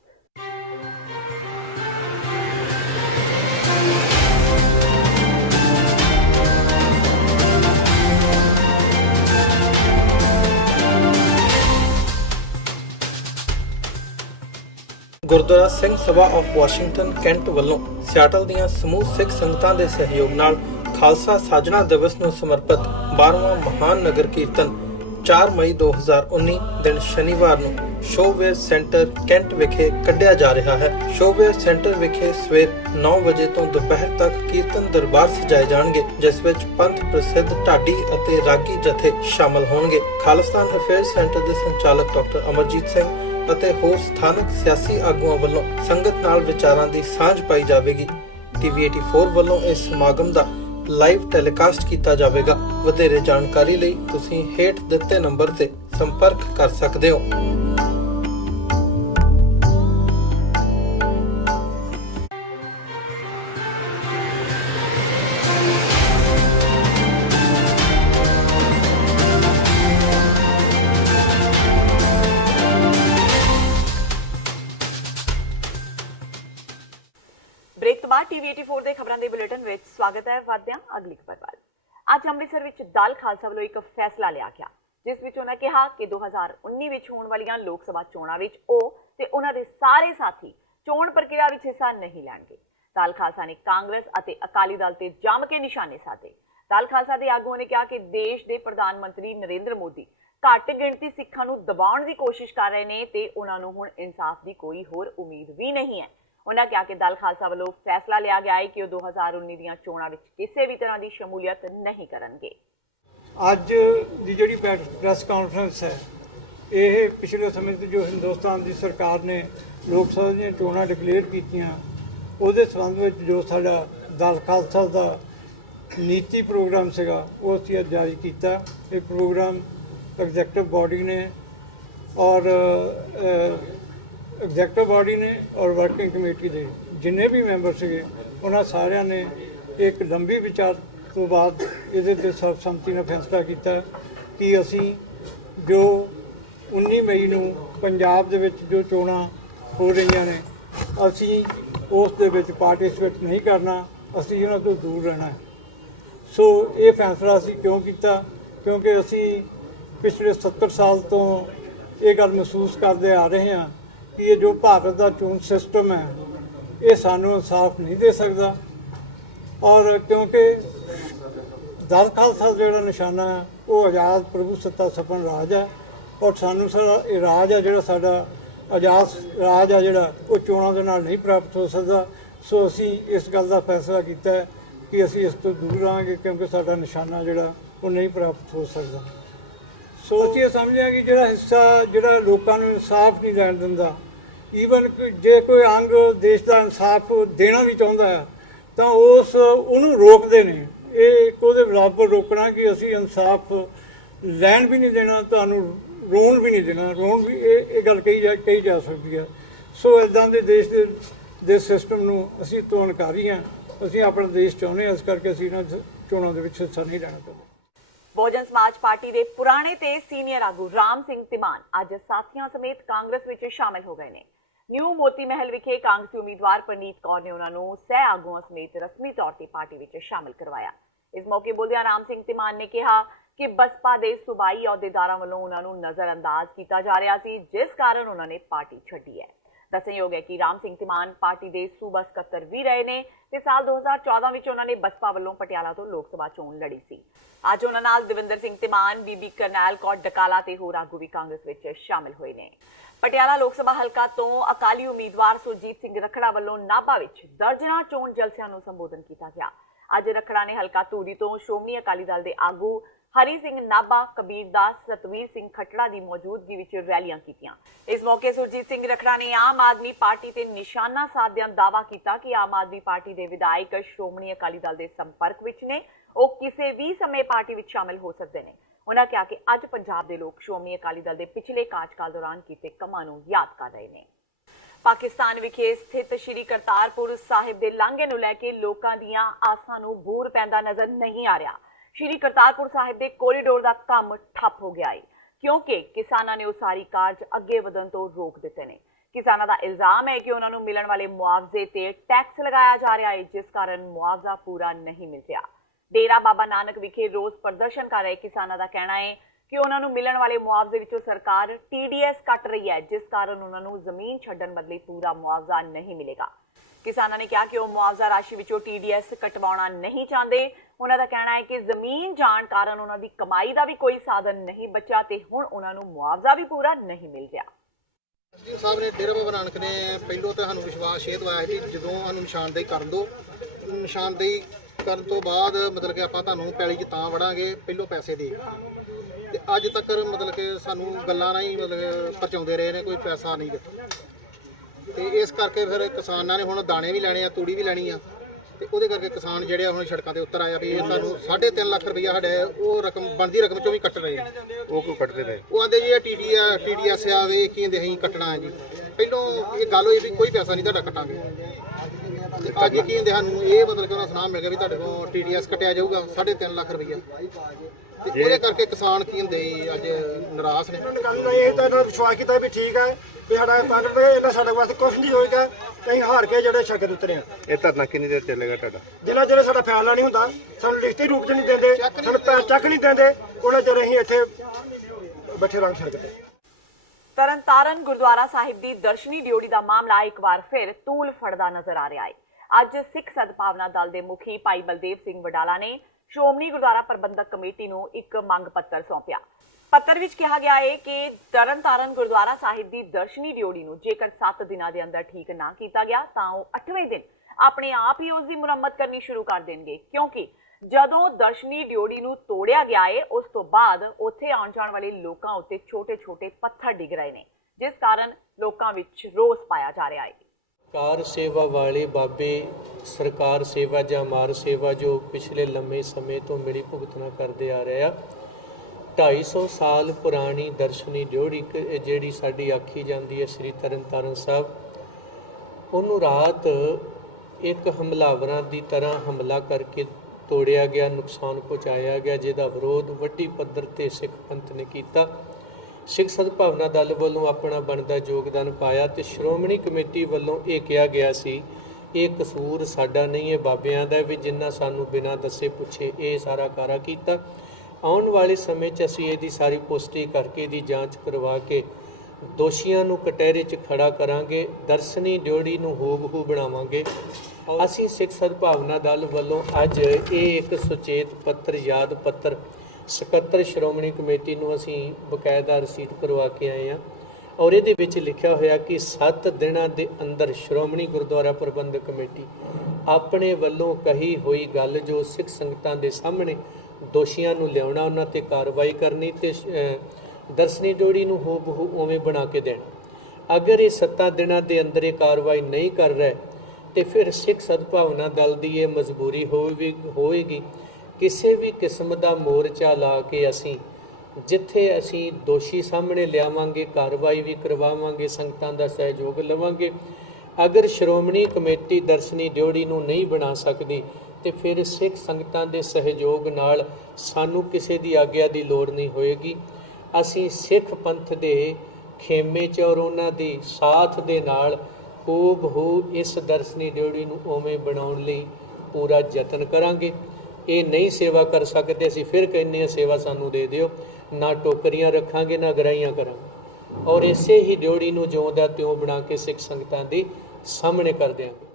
Gurdwara Singh Sabha of Washington cantt ਵੱਲੋਂ ਸਿਆਟਲ ਦੀਆਂ ਸਮੂਹ ਸਿੱਖ ਸੰਗਤਾਂ ਦੇ ਸਹਿਯੋਗ ਨਾਲ ਖਾਲਸਾ ਸਾਜਣਾ ਦਿਵਸ ਨੂੰ ਸਮਰਪਿਤ 12ਵਾਂ ਮਹਾਨ ਨਗਰ ਕੀਰਤਨ 4 ਮਈ 2019 ਦਿਨ ਸ਼ਨੀਵਾਰ ਨੂੰ ਸ਼ੋਵੇਅਰ ਸੈਂਟਰ ਕੈਂਟ ਵਿਖੇ ਕੱਢਿਆ ਜਾ ਰਿਹਾ ਹੈ। ਸ਼ੋਵੇਅਰ ਸੈਂਟਰ ਵਿਖੇ ਸਵੇਰ 9 ਵਜੇ ਤੋਂ ਦੁਪਹਿਰ ਤੱਕ ਕੀਰਤਨ ਦਰਬਾਰ ਸਜਾਏ ਜਾਣਗੇ, ਜਿਸ ਵਿੱਚ ਪੰਥ ਪ੍ਰਸਿੱਧ ਢਾਡੀ ਅਤੇ ਰਾਗੀ ਜਥੇ ਸ਼ਾਮਲ ਹੋਣਗੇ। ਖਾਲਿਸਤਾਨ ਅਫੇਅਰਸ ਸੈਂਟਰ ਦੇ ਸੰਚਾਲਕ ਡਾਕਟਰ ਅਮਰਜੀਤ ਸਿੰਘ ਅਤੇ ਹੋਰ ਸਥਾਨਕ ਸਿਆਸੀ ਆਗੂਆਂ ਵੱਲੋਂ ਸੰਗਤ ਨਾਲ ਵਿਚਾਰਾਂ ਦੀ ਸਾਂਝ ਪਾਈ ਜਾਵੇਗੀ। ਟੀਵੀ 84 ਵੱਲੋਂ ਇਸ ਸਮਾਗਮ ਦਾ ਲਾਈਵ ਟੈਲੀਕਾਸਟ ਕੀਤਾ ਜਾਵੇਗਾ। ਵਧੇਰੇ ਜਾਣਕਾਰੀ ਲਈ ਤੁਸੀਂ ਹੇਠ ਦਿੱਤੇ ਨੰਬਰ ਤੇ ਸੰਪਰਕ ਕਰ ਸਕਦੇ ਹੋ। ਬ੍ਰੇਕ ਤੋਂ ਬਾਅਦ ਟੀਵੀ 84 ਦੇ ਖਬਰਾਂ ਦੇ ਬੁਲੇਟਿਨ ਵਿੱਚ ਸਵਾਗਤ ਹੈ। ਵਧਦਿਆਂ ਅਗਲੀ ਖਬਰ ਵੱਲ। ਅੱਜ ਅੰਮ੍ਰਿਤਸਰ ਵਿੱਚ ਦਲ ਖਾਲਸਾ ਵੱਲੋਂ ਇੱਕ ਫੈਸਲਾ ਲਿਆ ਗਿਆ, ਜਿਸ ਵਿੱਚ ਉਹਨਾਂ ਕਿਹਾ ਕਿ 2019 ਵਿੱਚ ਹੋਣ ਵਾਲੀਆਂ ਲੋਕ ਸਭਾ ਚੋਣਾਂ ਵਿੱਚ ਉਹ ਤੇ ਉਹਨਾਂ ਦੇ ਸਾਰੇ ਸਾਥੀ ਚੋਣ ਪ੍ਰਕਿਰਿਆ ਵਿੱਚ ਹਿੱਸਾ ਨਹੀਂ ਲੈਣਗੇ। ਦਲ ਖਾਲਸਾ ਨੇ ਕਾਂਗਰਸ ਅਤੇ ਅਕਾਲੀ ਦਲ ਤੇ ਜੰਮ ਕੇ ਨਿਸ਼ਾਨੇ ਸਾਧੇ। ਦਲ ਖਾਲਸਾ ਦੇ ਆਗੂਆਂ ਨੇ ਕਿਹਾ ਕਿ ਦੇਸ਼ ਦੇ ਪ੍ਰਧਾਨ ਮੰਤਰੀ ਨਰਿੰਦਰ ਮੋਦੀ ਘੱਟ ਗਿਣਤੀ ਸਿੱਖਾਂ ਨੂੰ ਦਬਾਉਣ ਦੀ ਕੋਸ਼ਿਸ਼ ਕਰ ਰਹੇ ਨੇ ਤੇ ਉਹਨਾਂ ਨੂੰ ਹੁਣ ਇਨਸਾਫ ਦੀ ਕੋਈ ਹੋਰ ਉਮੀਦ ਵੀ ਨਹੀਂ ਹੈ। ਉਹਨਾਂ ਕਿਹਾ ਕਿ ਦਲ ਖਾਲਸਾ ਵੱਲੋਂ ਫੈਸਲਾ ਲਿਆ ਗਿਆ ਹੈ ਕਿ ਉਹ 2019 ਦੀਆਂ ਚੋਣਾਂ ਵਿੱਚ ਕਿਸੇ ਵੀ ਤਰ੍ਹਾਂ ਦੀ ਸ਼ਮੂਲੀਅਤ ਨਹੀਂ ਕਰਨਗੇ। ਅੱਜ ਦੀ ਜਿਹੜੀ ਪ੍ਰੈਸ ਕਾਨਫਰੰਸ ਹੈ, ਇਹ ਪਿਛਲੇ ਸਮੇਂ ਤੋਂ ਜੋ ਹਿੰਦੁਸਤਾਨ ਦੀ ਸਰਕਾਰ ਨੇ ਲੋਕ ਸਭਾ ਦੀਆਂ ਚੋਣਾਂ ਡਿਕਲੇਅਰ ਕੀਤੀਆਂ, ਉਹਦੇ ਸੰਬੰਧ ਵਿੱਚ ਜੋ ਸਾਡਾ ਦਲ ਖਾਲਸਾ ਦਾ ਨੀਤੀ ਪ੍ਰੋਗਰਾਮ ਸੀਗਾ ਉਹ ਅਸੀਂ ਅੱਜ ਜਾਰੀ ਕੀਤਾ। ਇਹ ਪ੍ਰੋਗਰਾਮ ਐਗਜ਼ੈਕਟਿਵ ਬਾਡੀ ਨੇ ਔਰ ਵਰਕਿੰਗ ਕਮੇਟੀ ਦੇ ਜਿੰਨੇ ਵੀ ਮੈਂਬਰ ਸੀਗੇ ਉਹਨਾਂ ਸਾਰਿਆਂ ਨੇ ਇੱਕ ਲੰਬੀ ਵਿਚਾਰ ਤੋਂ ਬਾਅਦ ਇਹਦੇ 'ਤੇ ਸਰਬਸੰਮਤੀ ਨਾਲ ਫੈਸਲਾ ਕੀਤਾ ਕਿ ਅਸੀਂ ਜੋ 19 ਮਈ ਨੂੰ ਪੰਜਾਬ ਦੇ ਵਿੱਚ ਜੋ ਚੋਣਾਂ ਹੋ ਰਹੀਆਂ ਨੇ ਅਸੀਂ ਉਸ ਦੇ ਵਿੱਚ ਪਾਰਟਿਸਿਪੇਟ ਨਹੀਂ ਕਰਨਾ, ਅਸੀਂ ਉਹਨਾਂ ਤੋਂ ਦੂਰ ਰਹਿਣਾ ਹੈ। ਸੋ ਇਹ ਫੈਸਲਾ ਅਸੀਂ ਕਿਉਂ ਕੀਤਾ? ਕਿਉਂਕਿ ਅਸੀਂ ਪਿਛਲੇ 70 ਸਾਲ ਤੋਂ ਇਹ ਗੱਲ ਮਹਿਸੂਸ ਕਰਦੇ ਆ ਰਹੇ ਹਾਂ ਕਿ ਇਹ ਜੋ ਭਾਰਤ ਦਾ ਚੋਣ ਸਿਸਟਮ ਹੈ ਇਹ ਸਾਨੂੰ ਇਨਸਾਫ ਨਹੀਂ ਦੇ ਸਕਦਾ। ਔਰ ਕਿਉਂਕਿ ਦਲ ਖਾਲਸਾ ਜਿਹੜਾ ਨਿਸ਼ਾਨਾ ਹੈ ਉਹ ਆਜ਼ਾਦ ਪ੍ਰਭੂ ਸੱਤਾ ਸਪਨ ਰਾਜ ਹੈ ਔਰ ਸਾਨੂੰ ਸਾਡਾ ਇਹ ਰਾਜ ਹੈ ਜਿਹੜਾ ਸਾਡਾ ਆਜ਼ਾਦ ਰਾਜ ਆ ਜਿਹੜਾ ਉਹ ਚੋਣਾਂ ਦੇ ਨਾਲ ਨਹੀਂ ਪ੍ਰਾਪਤ ਹੋ ਸਕਦਾ। ਸੋ ਅਸੀਂ ਇਸ ਗੱਲ ਦਾ ਫੈਸਲਾ ਕੀਤਾ ਹੈ ਕਿ ਅਸੀਂ ਇਸ ਤੋਂ ਦੂਰ ਰਹਾਂਗੇ ਕਿਉਂਕਿ ਸਾਡਾ ਨਿਸ਼ਾਨਾ ਜਿਹੜਾ ਉਹ ਨਹੀਂ ਪ੍ਰਾਪਤ ਹੋ ਸਕਦਾ। ਸੋ ਅਸੀਂ ਇਹ ਸਮਝਿਆ ਕਿ ਜਿਹੜਾ ਹਿੱਸਾ ਜਿਹੜਾ ਲੋਕਾਂ ਨੂੰ ਇਨਸਾਫ ਨਹੀਂ ਲੈਣ ਦਿੰਦਾ, ਈਵਨ ਜੇ ਕੋਈ ਅੰਗ ਦੇਸ਼ ਦਾ ਇਨਸਾਫ ਦੇਣਾ ਵੀ ਚਾਹੁੰਦਾ ਹੈ ਤਾਂ ਉਹਨੂੰ ਰੋਕਦੇ ਨੇ। ਇਹ ਉਹਦੇ ਬਰਾਬਰ ਰੋਕਣਾ ਕਿ ਅਸੀਂ ਇਨਸਾਫ ਲੈਣ ਵੀ ਨਹੀਂ ਦੇਣਾ, ਤੁਹਾਨੂੰ ਰੋਣ ਵੀ ਨਹੀਂ ਦੇਣਾ। ਰੋਣ ਵੀ ਇਹ ਗੱਲ ਕਹੀ ਜਾ ਸਕਦੀ ਹੈ। ਸੋ ਇੱਦਾਂ ਦੇ ਦੇਸ਼ ਦੇ ਸਿਸਟਮ ਨੂੰ ਅਸੀਂ ਤੋਂ ਇਨਕਾਰੀ ਹਾਂ। ਅਸੀਂ ਆਪਣਾ ਦੇਸ਼ ਚਾਹੁੰਦੇ ਹਾਂ, ਇਸ ਕਰਕੇ ਅਸੀਂ ਇਹਨਾਂ ਚੋਣਾਂ ਦੇ ਵਿੱਚ ਹਿੱਸਾ ਨਹੀਂ ਲੈਣਾ ਚਾਹੁੰਦੇ। ਬਹੁਜਨ ਸਮਾਜ ਪਾਰਟੀ ਦੇ ਪੁਰਾਣੇ ਤੇ ਸੀਨੀਅਰ ਆਗੂ ਰਾਮ ਸਿੰਘ ਧੀਮਾਨ ਅੱਜ ਸਾਥੀਆਂ ਸਮੇਤ ਕਾਂਗਰਸ ਵਿੱਚ ਸ਼ਾਮਿਲ ਹੋ ਗਏ ਨੇ। ਨਿਊ ਮੋਤੀ ਮਹਿਲ ਵਿਖੇ ਕਾਂਗਰਸੀ ਉਮੀਦਵਾਰ ਪਰਨੀਤ ਕੌਰ ਨੇ ਉਹਨਾਂ ਨੂੰ ਸਹਿ ਆਗੂਆਂ ਸਮੇਤ ਰਸਮੀ ਤੌਰ ਤੇ ਪਾਰਟੀ ਵਿੱਚ ਸ਼ਾਮਿਲ ਕਰਵਾਇਆ। ਇਸ ਮੌਕੇ ਬੋਲਦਿਆਂ ਰਾਮ ਸਿੰਘ ਧੀਮਾਨ ਨੇ ਕਿਹਾ ਕਿ ਬਸਪਾ ਦੇ ਸੂਬਾਈ ਅਹੁਦੇਦਾਰਾਂ ਵੱਲੋਂ ਉਹਨਾਂ ਨੂੰ ਨਜ਼ਰਅੰਦਾਜ਼ ਕੀਤਾ ਜਾ ਰਿਹਾ ਸੀ, ਜਿਸ ਕਾਰਨ ਉਹਨਾਂ ਨੇ ਪਾਰਟੀ ਛੱਡੀ ਹੈ। ਦੱਸਣਯੋਗ ਹੈ ਕਿ ਰਾਮ ਸਿੰਘ ਧੀਮਾਨ ਪਾਰਟੀ ਦੇ ਸੂਬਾ ਸਕੱਤਰ ਵੀ ਰਹੇ ਨੇ ਤੇ ਸਾਲ 2014 ਵਿੱਚ ਉਹਨਾਂ ਨੇ ਬਸਪਾ ਵੱਲੋਂ ਪਟਿਆਲਾ ਤੋਂ ਲੋਕ ਸਭਾ ਚੋਣ ਲੜੀ ਸੀ। ਅੱਜ ਉਹਨਾਂ ਨਾਲ ਦਵਿੰਦਰ ਸਿੰਘ ਧੀਮਾਨ, ਬੀਬੀ ਕਰਨੈਲ ਕੌਰ ਡਕਾਲਾ ਤੇ ਹੋਰ ਆਗੂ ਵੀ ਕਾਂਗਰਸ ਵਿੱਚ ਸ਼ਾਮਿਲ ਹੋਏ ਨੇ। ਪਟਿਆਲਾ ਲੋਕ ਸਭਾ ਹਲਕਾ ਤੋਂ ਅਕਾਲੀ ਉਮੀਦਵਾਰ ਸੁਰਜੀਤ ਸਿੰਘ ਰਖੜਾ ਵੱਲੋਂ ਨਾਭਾ ਵਿੱਚ ਦਰਜਨਾਂ ਚੋਣ ਜਲਸਿਆਂ ਨੂੰ ਸੰਬੋਧਨ ਕੀਤਾ ਗਿਆ। ਅੱਜ ਰਖੜਾ ਨੇ ਹਲਕਾ ਧੂਰੀ ਤੋਂ ਸ਼੍ਰੋਮਣੀ ਅਕਾਲੀ ਦਲ ਦੇ ਆਗੂ ਹਰੀ ਸਿੰਘ ਨਾਭਾ, ਕਬੀਰ ਦਾਸ, ਸਤਵੀਰ ਸਿੰਘ ਖੱਟੜਾ ਦੀ ਮੌਜੂਦਗੀ ਵਿੱਚ ਰੈਲੀਆਂ ਕੀਤੀਆਂ। ਇਸ ਮੌਕੇ ਸੁਰਜੀਤ ਸਿੰਘ ਰਖੜਾ ਨੇ ਆਮ ਆਦਮੀ ਪਾਰਟੀ ਤੇ ਨਿਸ਼ਾਨਾ ਸਾਧਦਿਆਂ ਦਾਅਵਾ ਕੀਤਾ ਕਿ ਆਮ ਆਦਮੀ ਪਾਰਟੀ ਦੇ ਵਿਧਾਇਕ ਸ਼੍ਰੋਮਣੀ ਅਕਾਲੀ ਦਲ ਦੇ ਸੰਪਰਕ ਵਿੱਚ ਨੇ, ਉਹ ਕਿਸੇ ਵੀ ਸਮੇਂ ਪਾਰਟੀ ਵਿੱਚ ਸ਼ਾਮਿਲ ਹੋ ਸਕਦੇ ਨੇ। ਉਹਨਾਂ ਕਿਹਾ ਕਿ ਅੱਜ ਪੰਜਾਬ ਦੇ ਲੋਕ ਸ਼੍ਰੋਮਣੀ ਅਕਾਲੀ ਦਲ ਦੇ ਪਿਛਲੇ ਕਾਰਜਕਾਲ ਦੌਰਾਨ ਕੀਤੇ ਕੰਮਾਂ ਨੂੰ ਯਾਦ ਕਰ ਰਹੇ ਨੇ। ਪਾਕਿਸਤਾਨ ਵਿਖੇ ਸਥਿਤ ਸ਼੍ਰੀ ਕਰਤਾਰਪੁਰ ਸਾਹਿਬ ਦੇ ਲਾਂਘੇ ਨੂੰ ਲੈ ਕੇ ਲੋਕਾਂ ਦੀਆਂ ਆਸਾਂ ਨੂੰ ਬੂਰ ਪੈਂਦਾ ਨਜ਼ਰ ਨਹੀਂ ਆ ਰਿਹਾ। ਸ਼੍ਰੀ ਕਰਤਾਰਪੁਰ ਸਾਹਿਬ ਦੇ ਕੋਰੀਡੋਰ ਦਾ ਕੰਮ ਠੱਪ ਹੋ ਗਿਆ ਹੈ ਕਿਉਂਕਿ ਕਿਸਾਨਾਂ ਨੇ ਉਸਾਰੀ ਕਾਰਜ ਅੱਗੇ ਵਧਣ ਤੋਂ ਰੋਕ ਦਿੱਤੇ ਨੇ। ਕਿਸਾਨਾਂ ਦਾ ਇਲਜ਼ਾਮ ਹੈ ਕਿ ਉਹਨਾਂ ਨੂੰ ਮਿਲਣ ਵਾਲੇ ਮੁਆਵਜ਼ੇ ਤੇ ਟੈਕਸ ਲਗਾਇਆ ਜਾ ਰਿਹਾ ਹੈ, ਜਿਸ ਕਾਰਨ ਮੁਆਵਜ਼ਾ ਪੂਰਾ ਨਹੀਂ ਮਿਲ ਰਿਹਾ। ਡੇਰਾ ਬਾਬਾ ਨਾਨਕ ਵਿਖੇ ਰੋਸ ਪ੍ਰਦਰਸ਼ਨ ਕਰ ਰਹੇ ਕਿਸਾਨਾਂ ਦਾ ਕਹਿਣਾ ਹੈ ਕਿ ਉਹਨਾਂ ਨੂੰ ਮਿਲਣ ਵਾਲੇ ਮੁਆਵਜ਼ੇ ਵਿੱਚੋਂ ਸਰਕਾਰ TDS ਕੱਟ ਰਹੀ ਹੈ, ਜਿਸ ਕਾਰਨ ਉਹਨਾਂ ਨੂੰ ਜ਼ਮੀਨ ਛੱਡਣ ਬਦਲੇ ਪੂਰਾ ਮੁਆਵਜ਼ਾ ਨਹੀਂ ਮਿਲੇਗਾ। ਕਿਸਾਨਾਂ ਨੇ ਕਿਹਾ ਕਿ ਉਹ ਮੁਆਵਜ਼ਾ ਰਾਸ਼ੀ ਵਿੱਚੋਂ TDS ਕਟਵਾਉਣਾ ਨਹੀਂ ਚਾਹੁੰਦੇ। ਉਹਨਾਂ ਦਾ ਕਹਿਣਾ ਹੈ ਕਿ ਜ਼ਮੀਨ ਜਾਣ ਕਾਰਨ ਉਹਨਾਂ ਦੀ ਕਮਾਈ ਦਾ ਵੀ ਕੋਈ ਸਾਧਨ ਨਹੀਂ ਬਚਿਆ ਤੇ ਹੁਣ ਉਹਨਾਂ ਨੂੰ ਮੁਆਵਜ਼ਾ ਵੀ ਪੂਰਾ ਨਹੀਂ ਮਿਲ ਰਿਹਾ। ਜੀ ਸਾਹਿਬ ਨੇ ਡੇਰਾ ਬਾਬਾ ਨਾਨਕ ਨੇ ਪਹਿਲੋਂ ਤਾਂ ਸਾਨੂੰ ਵਿਸ਼ਵਾਸ ਇਹ ਦਵਾਇਆ ਸੀ ਜਦੋਂ ਸਾਨੂੰ ਨਿਸ਼ਾਨਦੇਹੀ ਕਰਨ ਦਿਓ, ਨਿਸ਼ਾਨਦੇਹੀ ਕਰਨ ਤੋਂ ਬਾਅਦ ਮਤਲਬ ਕਿ ਆਪਾਂ ਤੁਹਾਨੂੰ ਪੈਲੀ 'ਚ ਤਾਂ ਵੜਾਂਗੇ, ਪਹਿਲੋਂ ਪੈਸੇ ਦੇ। ਤੇ ਅੱਜ ਤੱਕ ਮਤਲਬ ਕਿ ਸਾਨੂੰ ਗੱਲਾਂ ਨਾਲ ਹੀ ਮਤਲਬ ਪਰਚਾਉਂਦੇ ਰਹੇ ਨੇ, ਕੋਈ ਪੈਸਾ ਨਹੀਂ ਦਿੱਤਾ। ਤੇ ਇਸ ਕਰਕੇ ਫਿਰ ਕਿਸਾਨਾਂ ਨੇ ਹੁਣ ਦਾਣੇ ਵੀ ਲੈਣੇ ਆ, ਤੂੜੀ ਵੀ ਲੈਣੀ ਆ, ਤੇ ਉਹਦੇ ਕਰਕੇ ਕਿਸਾਨ ਜਿਹੜੇ ਹੁਣ ਸੜਕਾਂ ਤੇ ਉਤਰ ਆਇਆ ਵੀ ਇਹ ਸਾਨੂੰ 3.5 ਲੱਖ ਰੁਪਈਆ ਸਾਡੇ ਉਹ ਰਕਮ ਬਣਦੀ ਰਕਮ ਚੋਂ ਵੀ ਕੱਟ ਰਹੇ ਨੇ। ਉਹ ਕਿਉਂ ਕੱਟਦੇ ਨੇ? ਉਹ ਆਂਦੇ ਜੀ ਇਹ TDS ਆ ਦੇ ਕੀ ਕਹਿੰਦੇ ਅਸੀਂ ਕੱਟਣਾ ਹੈ ਜੀ। ਪਹਿਲੋਂ ਇਹ ਗੱਲ ਹੋਈ ਵੀ ਕੋਈ ਪੈਸਾ ਨਹੀਂ ਤੁਹਾਡਾ ਕੱਟਾਂਗੇ, ਤੇ ਅੱਜ ਕੀ ਕਹਿੰਦੇ ਸਾਨੂੰ ਇਹ ਮਤਲਬ ਕਿ ਉਹਨਾਂ ਸੁਨਾਮ ਮਿਲ ਗਿਆ ਵੀ ਤੁਹਾਡੇ ਕੋਲ TDS ਕੱਟਿਆ ਜਾਊਗਾ 3.5 ਲੱਖ ਰੁਪਈਆ। ਤੇ ਉਹਦੇ ਕਰਕੇ ਕਿਸਾਨ ਕੀ ਹੁੰਦੇ ਅੱਜ ਨਿਰਾਸ਼ ਨੇ। ਇਹ ਤਾਂ ਵਿਸ਼ਵਾਸ ਕੀਤਾ ਵੀ ਠੀਕ ਹੈ ਵੀ ਸਾਡਾ ਕਾਂਗਰਸ ਇਹਨਾਂ ਸਾਡੇ ਵਾਸਤੇ ਕੁਝ ਨਹੀਂ ਹੋਏਗਾ, ਅਸੀਂ ਹਾਰ ਕੇ ਜਿਹੜੇ ਸ਼ਕਤ ਉਤਰੇ ਆ। ਇਹ ਧਰਨਾ ਕਿੰਨੀ ਦੇਰ ਚੱਲੇਗਾ ਤੁਹਾਡਾ? ਜਿੰਨਾ ਚਿਰ ਸਾਡਾ ਫੈਸਲਾ ਨਹੀਂ ਹੁੰਦਾ, ਸਾਨੂੰ ਲਿਖਤੀ ਰੂਪ 'ਚ ਨਹੀਂ ਦਿੰਦੇ, ਸਾਨੂੰ ਪੈਸੇ ਚੱਕ ਨਹੀਂ ਦਿੰਦੇ, ਉਹਨਾਂ ਚਿਰ ਅਸੀਂ ਇੱਥੇ ਬੈਠੇ ਰਹਾਂਗੇ ਸੜਕ ਤੇ। ਤਰਨਤਾਰਨ ਗੁਰਦੁਆਰਾ ਸਾਹਿਬ ਦੀ ਦਰਸ਼ਨੀ ਡਿਊਟੀ ਦਾ ਮਾਮਲਾ ਇੱਕ ਵਾਰ ਫਿਰ ਤੂਲ ਫੜਦਾ ਨਜ਼ਰ ਆ ਰਿਹਾ ਹੈ। ਅੱਜ ਸਿੱਖ ਸਦਭਾਵਨਾ ਦਲ ਦੇ ਮੁਖੀ ਭਾਈ ਬਲਦੇਵ ਸਿੰਘ ਵਡਾਲਾ ਨੇ ਸ਼੍ਰੋਮਣੀ ਗੁਰਦੁਆਰਾ ਪ੍ਰਬੰਧਕ ਕਮੇਟੀ ਨੂੰ ਇੱਕ ਮੰਗ ਪੱਤਰ ਸੌਂਪਿਆ। ਪੱਤਰ ਵਿੱਚ ਕਿਹਾ ਗਿਆ ਹੈ ਕਿ ਤਰਨਤਾਰਨ ਗੁਰਦੁਆਰਾ ਸਾਹਿਬ ਦੀ ਦਰਸ਼ਨੀ ਡਿਊਟੀ ਨੂੰ ਜੇਕਰ 7 ਦਿਨਾਂ ਦੇ ਅੰਦਰ ਠੀਕ ਨਾ ਕੀਤਾ ਗਿਆ ਤਾਂ ਉਹ 8ਵੇਂ ਦਿਨ ਆਪਣੇ ਆਪ ਹੀ ਉਸ ਦੀ ਮੁਰੰਮਤ ਕਰਨੀ ਸ਼ੁਰੂ ਕਰ ਦੇਣਗੇ, ਕਿਉਂਕਿ ਜਦੋਂ ਦਰਸ਼ਨੀ ਡਿਊਟੀ ਨੂੰ ਤੋੜਿਆ ਗਿਆ ਹੈ ਉਸ ਤੋਂ ਬਾਅਦ ਉੱਥੇ ਆਉਣ ਜਾਣ ਵਾਲੇ ਲੋਕਾਂ ਉੱਤੇ ਛੋਟੇ-ਛੋਟੇ ਪੱਥਰ ਡਿੱਗ ਰਹੇ ਨੇ, ਜਿਸ ਕਾਰਨ ਲੋਕਾਂ ਵਿੱਚ ਰੋਸ ਪਾਇਆ ਜਾ ਰਿਹਾ ਹੈ। ਕਾਰ ਸੇਵਾ ਵਾਲੇ ਬਾਬੇ ਸਰਕਾਰ ਸੇਵਾ ਜਾਂ ਮਾਰ ਸੇਵਾ ਜੋ ਪਿਛਲੇ ਲੰਮੇ ਸਮੇਂ ਤੋਂ ਮਿਲੀ ਭੁਗਤਣਾ ਕਰਦੇ ਆ ਰਹੇ ਆ। 250 ਸਾਲ ਪੁਰਾਣੀ ਦਰਸ਼ਨੀ ਡਿਓੜੀ ਜਿਹੜੀ ਸਾਡੀ ਆਖੀ ਜਾਂਦੀ ਹੈ ਸ੍ਰੀ ਤਰਨਤਾਰਨ ਸਾਹਿਬ, ਉਹਨੂੰ ਰਾਤ ਇੱਕ ਹਮਲਾਵਰਾਂ ਦੀ ਤਰ੍ਹਾਂ ਹਮਲਾ ਕਰਕੇ ਤੋੜਿਆ ਗਿਆ, ਨੁਕਸਾਨ ਪਹੁੰਚਾਇਆ ਗਿਆ, ਜਿਹਦਾ ਵਿਰੋਧ ਵੱਡੀ ਪੱਧਰ ਤੇ ਸਿੱਖ ਪੰਥ ਨੇ ਕੀਤਾ। ਸਿੱਖ ਸਦਭਾਵਨਾ ਦਲ ਵੱਲੋਂ ਆਪਣਾ ਬਣਦਾ ਯੋਗਦਾਨ ਪਾਇਆ ਤੇ ਸ਼੍ਰੋਮਣੀ ਕਮੇਟੀ ਵੱਲੋਂ ਇਹ ਕਿਹਾ ਗਿਆ ਸੀ ਇਹ ਕਸੂਰ ਸਾਡਾ ਨਹੀਂ, ਇਹ ਬਾਬਿਆਂ ਦਾ ਵੀ ਜਿਨ੍ਹਾਂ ਸਾਨੂੰ ਬਿਨਾਂ ਦੱਸੇ ਪੁੱਛੇ ਇਹ ਸਾਰਾ ਕਾਰਾ ਕੀਤਾ। ਆਉਣ ਵਾਲੇ ਸਮੇਂ 'ਚ ਅਸੀਂ ਇਹਦੀ ਸਾਰੀ ਪੁਸ਼ਟੀ ਕਰਕੇ ਇਹਦੀ ਜਾਂਚ ਕਰਵਾ ਕੇ ਦੋਸ਼ੀਆਂ ਨੂੰ ਕਟਹਿਰੇ 'ਚ ਖੜਾ ਕਰਾਂਗੇ, ਦਰਸ਼ਨੀ ਡਿਓੜੀ ਨੂੰ ਹੂਬਹੂ ਬਣਾਵਾਂਗੇ। ਅਸੀਂ ਸਿੱਖ ਸਦਭਾਵਨਾ ਦਲ ਵੱਲੋਂ ਅੱਜ ਇਹ ਇੱਕ ਸੁਚੇਤ ਪੱਤਰ ਯਾਦ ਪੱਤਰ ਸਕੱਤਰ ਸ਼੍ਰੋਮਣੀ ਕਮੇਟੀ ਨੂੰ ਅਸੀਂ ਬਕਾਇਦਾ ਰਸੀਦ ਕਰਵਾ ਕੇ ਆਏ ਹਾਂ ਔਰ ਇਹਦੇ ਵਿੱਚ ਲਿਖਿਆ ਹੋਇਆ ਕਿ 7 ਦਿਨਾਂ ਦੇ ਅੰਦਰ ਸ਼੍ਰੋਮਣੀ ਗੁਰਦੁਆਰਾ ਪ੍ਰਬੰਧਕ ਕਮੇਟੀ ਆਪਣੇ ਵੱਲੋਂ ਕਹੀ ਹੋਈ ਗੱਲ ਜੋ ਸਿੱਖ ਸੰਗਤਾਂ ਦੇ ਸਾਹਮਣੇ ਦੋਸ਼ੀਆਂ ਨੂੰ ਲਿਆਉਣਾ, ਉਹਨਾਂ ਤੇ ਕਾਰਵਾਈ ਕਰਨੀ ਤੇ ਦਰਸ਼ਨੀ ਡਿਓੜੀ ਨੂੰ ਹੂਬਹੂ ਉਵੇਂ ਬਣਾ ਕੇ ਦੇਣਾ। ਅਗਰ ਇਹ 7 ਦਿਨਾਂ ਦੇ ਅੰਦਰ ਇਹ ਕਾਰਵਾਈ ਨਹੀਂ ਕਰ ਰਿਹਾ ਤੇ ਫਿਰ ਸਿੱਖ ਸਦਭਾਵਨਾ ਦਲ ਦੀ ਇਹ ਮਜਬੂਰੀ ਹੋਏਗੀ ਕਿਸੇ ਵੀ ਕਿਸਮ ਦਾ ਮੋਰਚਾ ਲਾ ਕੇ ਅਸੀਂ ਜਿੱਥੇ ਅਸੀਂ ਦੋਸ਼ੀ ਸਾਹਮਣੇ ਲਿਆਵਾਂਗੇ, ਕਾਰਵਾਈ ਵੀ ਕਰਵਾਵਾਂਗੇ, ਸੰਗਤਾਂ ਦਾ ਸਹਿਯੋਗ ਲਵਾਂਗੇ। ਅਗਰ ਸ਼੍ਰੋਮਣੀ ਕਮੇਟੀ ਦਰਸ਼ਨੀ ਡਿਓੜੀ ਨੂੰ ਨਹੀਂ ਬਣਾ ਸਕਦੀ ਤੇ ਫਿਰ ਸਿੱਖ ਸੰਗਤਾਂ ਦੇ ਸਹਿਯੋਗ ਨਾਲ ਸਾਨੂੰ ਕਿਸੇ ਦੀ ਆਗਿਆ ਦੀ ਲੋੜ ਨਹੀਂ ਹੋਏਗੀ। ਅਸੀਂ ਸਿੱਖ ਪੰਥ ਦੇ ਖੇਮੇ 'ਚ ਔਰ ਉਹਨਾਂ ਦੀ ਸਾਥ ਦੇ ਨਾਲ ਹੂਬਹੂ ਇਸ ਦਰਸ਼ਨੀ ਡਿਓੜੀ ਨੂੰ ਉਵੇਂ ਬਣਾਉਣ ਲਈ ਪੂਰਾ ਯਤਨ ਕਰਾਂਗੇ। ਇਹ ਨਹੀਂ ਸੇਵਾ ਕਰ ਸਕਦੇ, ਅਸੀਂ ਫਿਰ ਕਹਿੰਦੇ ਹਾਂ ਸੇਵਾ ਸਾਨੂੰ ਦੇ ਦਿਓ, ਨਾ ਟੋਕਰੀਆਂ ਰੱਖਾਂਗੇ ਨਾ ਗਰਾਈਆਂ ਕਰਾਂਗੇ ਔਰ ਇਸੇ ਹੀ ਡਿਓੜੀ ਨੂੰ ਜਿਉਂ ਦਾ ਤਿਉਂ ਬਣਾ ਕੇ ਸਿੱਖ ਸੰਗਤਾਂ ਦੇ ਸਾਹਮਣੇ ਕਰ ਦਿਆਂਗੇ।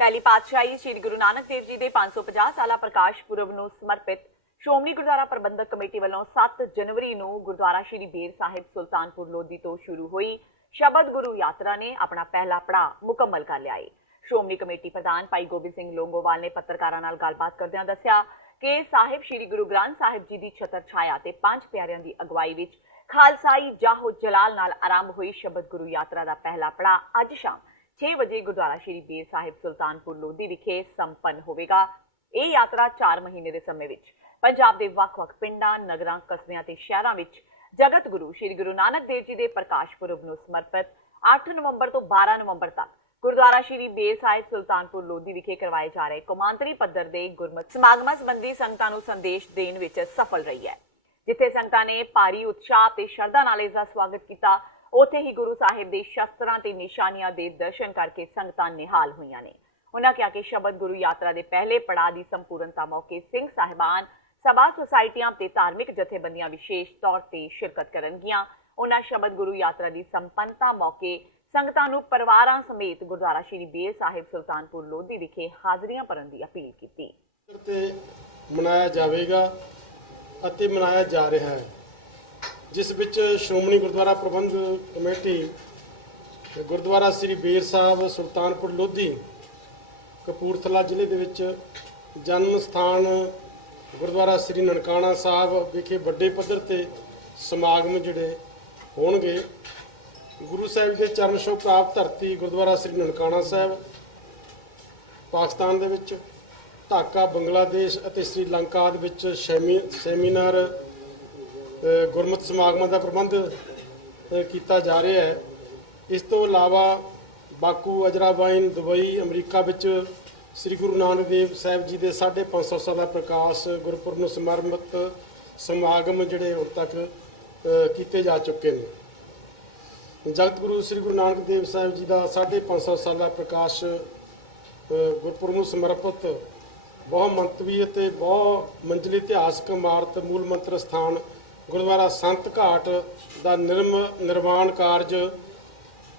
ਪਹਿਲੀ ਪਾਤਸ਼ਾਹੀ ਸ੍ਰੀ ਗੁਰੂ ਨਾਨਕ ਦੇਵ ਜੀ ਦੇ 550 ਸਾਲਾ ਪ੍ਰਕਾਸ਼ ਪੁਰਬ ਨੂੰ ਸਮਰਪਿਤ ਸ਼੍ਰੋਮਣੀ ਗੁਰਦੁਆਰਾ ਪ੍ਰਬੰਧਕ ਕਮੇਟੀ ਵੱਲੋਂ 7 ਜਨਵਰੀ ਨੂੰ ਗੁਰਦੁਆਰਾ ਸ੍ਰੀ ਬੇਰ ਸਾਹਿਬ ਸੁਲਤਾਨਪੁਰ ਲੋਧੀ ਤੋਂ ਸ਼ੁਰੂ ਹੋਈ ਸ਼ਬਦ ਗੁਰੂ ਯਾਤਰਾ ਨੇ ਆਪਣਾ ਪਹਿਲਾ ਪੜਾਅ ਮੁਕੰਮਲ ਕਰ ਲਿਆ ਹੈ। ਸ਼੍ਰੋਮਣੀ ਕਮੇਟੀ ਪ੍ਰਧਾਨ ਭਾਈ ਗੋਬਿੰਦ ਸਿੰਘ ਲੋਂਗੋਵਾਲ ਨੇ ਪੱਤਰਕਾਰਾਂ ਨਾਲ ਗੱਲਬਾਤ ਕਰਦਿਆਂ ਦੱਸਿਆ ਕਿ ਸਾਹਿਬ ਸ੍ਰੀ ਗੁਰੂ ਗ੍ਰੰਥ ਸਾਹਿਬ ਜੀ ਦੀ ਛਤਰ ਛਾਇਆ ਤੇ 5 ਪਿਆਰਿਆਂ ਦੀ ਅਗਵਾਈ ਵਿੱਚ ਖਾਲਸਾਈ ਜਾਹੋ ਜਲਾਲ ਨਾਲ ਆਰੰਭ ਹੋਈ ਸ਼ਬਦ ਗੁਰੂ ਯਾਤਰਾ ਦਾ ਪਹਿਲਾ ਪੜਾਅ ਅੱਜ ਸ਼ਾਮ 6 ਵਜੇ ਗੁਰਦੁਆਰਾ ਸ੍ਰੀ ਬੇਰ ਸਾਹਿਬ ਸੁਲਤਾਨਪੁਰ ਲੋਧੀ ਵਿਖੇ ਸੰਪੰਨ ਹੋਵੇਗਾ। ਇਹ ਯਾਤਰਾ 4 ਮਹੀਨੇ ਦੇ ਸਮੇਂ ਵਿੱਚ ਪੰਜਾਬ ਦੇ ਵੱਖ-ਵੱਖ ਪਿੰਡਾਂ, ਨਗਰਾਂ, ਕਸਬਿਆਂ ਤੇ ਸ਼ਹਿਰਾਂ ਵਿੱਚ ਜਗਤ ਗੁਰੂ ਸ੍ਰੀ ਗੁਰੂ ਨਾਨਕ ਦੇਵ ਜੀ ਦੇ ਪ੍ਰਕਾਸ਼ ਪੁਰਬ ਨੂੰ ਸਮਰਪਿਤ 8 ਨਵੰਬਰ ਤੋਂ 12 ਨਵੰਬਰ ਤੱਕ ਗੁਰਦੁਆਰਾ ਸ੍ਰੀ ਬੇਰ ਸਾਹਿਬ ਸੁਲਤਾਨਪੁਰ ਲੋਧੀ ਵਿਖੇ ਕਰਵਾਏ ਜਾ ਰਹੇ ਕੌਮਾਂਤਰੀ ਪੱਧਰ ਦੇ ਗੁਰਮਤਿ ਸਮਾਗਮਾਂ ਸੰਬੰਧੀ ਸੰਗਤਾਂ ਨੂੰ ਸੰਦੇਸ਼ ਦੇਣ ਵਿੱਚ ਸਫਲ ਰਹੀ ਹੈ। ਜਿੱਥੇ ਸੰਗਤਾਂ ਨੇ ਭਾਰੀ ਉਤਸ਼ਾਹ ਤੇ ਸ਼ਰਧਾ ਨਾਲ ਇਸ ਦਾ ਸਵਾਗਤ ਕੀਤਾ, ਉੱਥੇ ਹੀ ਗੁਰੂ ਸਾਹਿਬ ਦੇ ਸ਼ਸਤਰਾਂ ਤੇ ਨਿਸ਼ਾਨੀਆਂ ਦੇ ਦਰਸ਼ਨ ਕਰਕੇ ਸੰਗਤਾਂ ਨਿਹਾਲ ਹੋਈਆਂ ਨੇ। ਉਹਨਾਂ ਕਿਹਾ ਕਿ ਸ਼ਬਦ ਗੁਰੂ ਯਾਤਰਾ ਦੇ ਪਹਿਲੇ ਪੜਾਅ ਦੀ ਸੰਪੂਰਨਤਾ ਮੌਕੇ ਸਿੰਘ ਸਾਹਿਬਾਨ, ਸਭਾ ਸੁਸਾਇਟੀਆਂ ਤੇ ਧਾਰਮਿਕ ਜਥੇਬੰਦੀਆਂ ਵਿਸ਼ੇਸ਼ ਤੌਰ ਤੇ ਸ਼ਿਰਕਤ ਕਰਨਗੀਆਂ। ਉਹਨਾਂ ਸ਼ਬਦ ਗੁਰੂ ਯਾਤਰਾ ਦੀ ਸੰਪੰਨਤਾ ਮੌਕੇ ਸੰਗਤਾਂ ਨੂੰ ਪਰਿਵਾਰਾਂ ਸਮੇਤ ਗੁਰਦੁਆਰਾ ਸ੍ਰੀ ਬੇਰ ਸਾਹਿਬ ਸੁਲਤਾਨਪੁਰ ਲੋਧੀ ਵਿਖੇ ਹਾਜ਼ਰੀਆਂ ਭਰਨ ਦੀ ਅਪੀਲ ਕੀਤੀ। ਤੇ ਮਨਾਇਆ ਜਾਵੇਗਾ ਅਤੇ ਮਨਾਇਆ ਜਾ ਰਿਹਾ ਹੈ, ਜਿਸ ਵਿੱਚ ਸ਼੍ਰੋਮਣੀ ਗੁਰਦੁਆਰਾ ਪ੍ਰਬੰਧਕ ਕਮੇਟੀ ਗੁਰਦੁਆਰਾ ਸ੍ਰੀ ਬੇਰ ਸਾਹਿਬ ਸੁਲਤਾਨਪੁਰ ਲੋਧੀ ਕਪੂਰਥਲਾ ਜ਼ਿਲ੍ਹੇ ਦੇ ਵਿੱਚ ਜਨਮ ਸਥਾਨ ਗੁਰਦੁਆਰਾ ਸ੍ਰੀ ਨਨਕਾਣਾ ਸਾਹਿਬ ਵਿਖੇ ਵੱਡੇ ਪੱਧਰ ਤੇ ਸਮਾਗਮ ਜਿਹੜੇ ਹੋਣਗੇ। ਗੁਰੂ ਸਾਹਿਬ ਦੇ ਚਰਨ ਛੋਹ ਪ੍ਰਾਪਤ ਧਰਤੀ ਗੁਰਦੁਆਰਾ ਸ੍ਰੀ ਨਨਕਾਣਾ ਸਾਹਿਬ ਪਾਕਿਸਤਾਨ ਦੇ ਵਿੱਚ, ਢਾਕਾ ਬੰਗਲਾਦੇਸ਼ ਅਤੇ ਸ੍ਰੀਲੰਕਾ ਦੇ ਵਿੱਚ ਸੈਮੀਨਾਰ ਗੁਰਮਤਿ ਸਮਾਗਮਾਂ ਦਾ ਪ੍ਰਬੰਧ ਕੀਤਾ ਜਾ ਰਿਹਾ ਹੈ। ਇਸ ਤੋਂ ਇਲਾਵਾ ਬਾਕੂ, ਅਜਰਾਬਾਈਨ, ਦੁਬਈ, ਅਮਰੀਕਾ ਵਿੱਚ ਸ੍ਰੀ ਗੁਰੂ ਨਾਨਕ ਦੇਵ ਸਾਹਿਬ ਜੀ ਦੇ 550 ਸਾਲਾ ਪ੍ਰਕਾਸ਼ ਗੁਰਪੁਰਬ ਨੂੰ ਸਮਰਪਿਤ ਸਮਾਗਮ ਜਿਹੜੇ ਹੁਣ ਤੱਕ ਕੀਤੇ ਜਾ ਚੁੱਕੇ ਨੇ। ਜਗਤ ਗੁਰੂ ਸ੍ਰੀ ਗੁਰੂ ਨਾਨਕ ਦੇਵ ਸਾਹਿਬ ਜੀ ਦਾ 550 ਸਾਲਾ ਪ੍ਰਕਾਸ਼ ਗੁਰਪੁਰਬ ਨੂੰ ਸਮਰਪਿਤ ਬਹੁ ਮੰਤਵੀ ਅਤੇ ਬਹੁ ਮੰਜ਼ਲੀ ਇਤਿਹਾਸਕ ਇਮਾਰਤ ਮੂਲ ਮੰਤਰ ਸਥਾਨ ਗੁਰਦੁਆਰਾ ਸੰਤ ਘਾਟ ਦਾ ਨਿਰਮਾਣ ਕਾਰਜ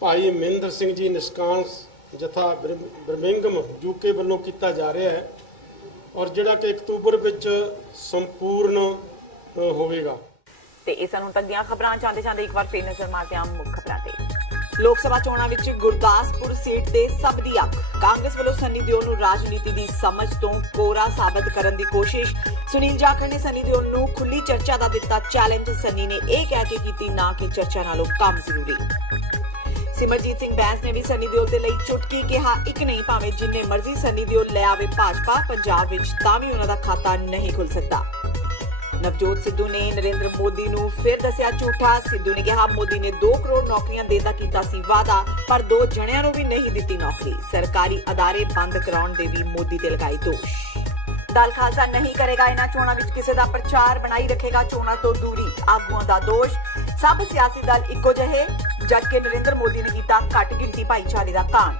ਭਾਈ ਮਹਿੰਦਰ ਸਿੰਘ ਜੀ ਨਿਸ਼ਕਾਨ ਜਥਾ ਬਰਮਿੰਗਮ ਯੂਕੇ ਵੱਲੋਂ ਕੀਤਾ ਜਾ ਰਿਹਾ ਹੈ ਔਰ ਜਿਹੜਾ ਕਿ ਅਕਤੂਬਰ ਵਿੱਚ ਸੰਪੂਰਨ ਹੋਵੇਗਾ। ਤੇ ਇਸ ਨੂੰ ਤੱਕ ਦੀਆਂ ਖਬਰਾਂ ਚਾਹੁੰਦੇ ਇੱਕ ਵਾਰ ਫੇਰ ਨਜ਼ਰ ਮਾਰਦੇ ਹਾਂ ਮੁੱਖ ਖਬਰਾਂ ਤੇ। ਲੋਕ ਸਭਾ ਚੋਣਾਂ ਵਿੱਚ ਗੁਰਦਾਸਪੁਰ ਸੀਟ ਤੇ ਸਭ ਦੀ ਅੱਖ, ਕਾਂਗਰਸ ਵੱਲੋਂ ਸੰਨੀ ਦਿਓਲ ਨੂੰ ਰਾਜਨੀਤੀ ਦੀ ਸਮਝ ਤੋਂ ਕੋਰਾ ਸਾਬਤ ਕਰਨ ਦੀ ਕੋਸ਼ਿਸ਼। ਸੁਨੀਲ ਜਾਖੜ ਨੇ ਸੰਨੀ ਦਿਓਲ ਨੂੰ ਖੁੱਲੀ ਚਰਚਾ ਦਾ ਦਿੱਤਾ ਚੈਲੰਜ। ਸੰਨੀ ਨੇ ਇਹ ਕਹਿ ਕੇ ਕੀਤੀ ਨਾ ਕਿ ਚਰਚਾ ਨਾਲੋਂ ਕੰਮ ਜ਼ਰੂਰੀ। ਸਿਮਰਜੀਤ ਸਿੰਘ ਬੈਂਸ ਨੇ ਵੀ ਸੰਨੀ ਦਿਓਲ ਦੇ ਲਈ ਚੁਟਕੀ ਕਿਹਾ, ਇੱਕ ਨਹੀਂ ਭਾਵੇਂ ਜਿੰਨੇ ਮਰਜ਼ੀ ਸੰਨੀ ਦਿਓਲ ਲੈ ਆਵੇ ਭਾਜਪਾ, ਪੰਜਾਬ ਵਿੱਚ ਤਾਂ ਵੀ ਉਹਨਾਂ ਦਾ ਖਾਤਾ ਨਹੀਂ ਖੁੱਲ ਸਕਦਾ। ਨਵਜੋਤ ਸਿੱਧੂ ਨੇ ਨਰਿੰਦਰ ਮੋਦੀ ਨੂੰ ਫਿਰ ਦੱਸਿਆ ਝੂਠਾ। ਸਿੱਧੂ ਨੇ ਕਿਹਾ ਮੋਦੀ ਨੇ 2 ਕਰੋੜ ਨੌਕਰੀਆਂ ਦੇਣ ਦਾ ਕੀਤਾ ਸੀ ਵਾਅਦਾ, ਪਰ 2 ਜਣਿਆਂ ਨੂੰ ਵੀ ਨਹੀਂ ਦਿੱਤੀ ਨੌਕਰੀ। ਸਰਕਾਰੀ ਅਦਾਰੇ ਬੰਦ ਕਰਾਉਣ ਦੇ ਵੀ ਮੋਦੀ ਤੇ ਲਗਾਏ ਦੋਸ਼। ਦਲ ਖਾਲਸਾ ਨਹੀਂ ਕਰੇਗਾ ਇਹਨਾਂ ਚੋਣਾਂ ਵਿੱਚ ਕਿਸੇ ਦਾ ਪ੍ਰਚਾਰ, ਬਣਾਈ ਰੱਖੇਗਾ ਚੋਣਾਂ ਤੋਂ ਦੂਰੀ। ਆਗੂਆਂ ਦਾ ਦੋਸ਼, ਸਭ ਸਿਆਸੀ ਦਲ ਇੱਕੋ ਜਿਹੇ, ਜਦਕਿ ਨਰਿੰਦਰ ਮੋਦੀ ਨੇ ਕੀਤਾ ਘੱਟ ਗਿਣਤੀ ਭਾਈਚਾਰੇ ਦਾ ਕਾਣ।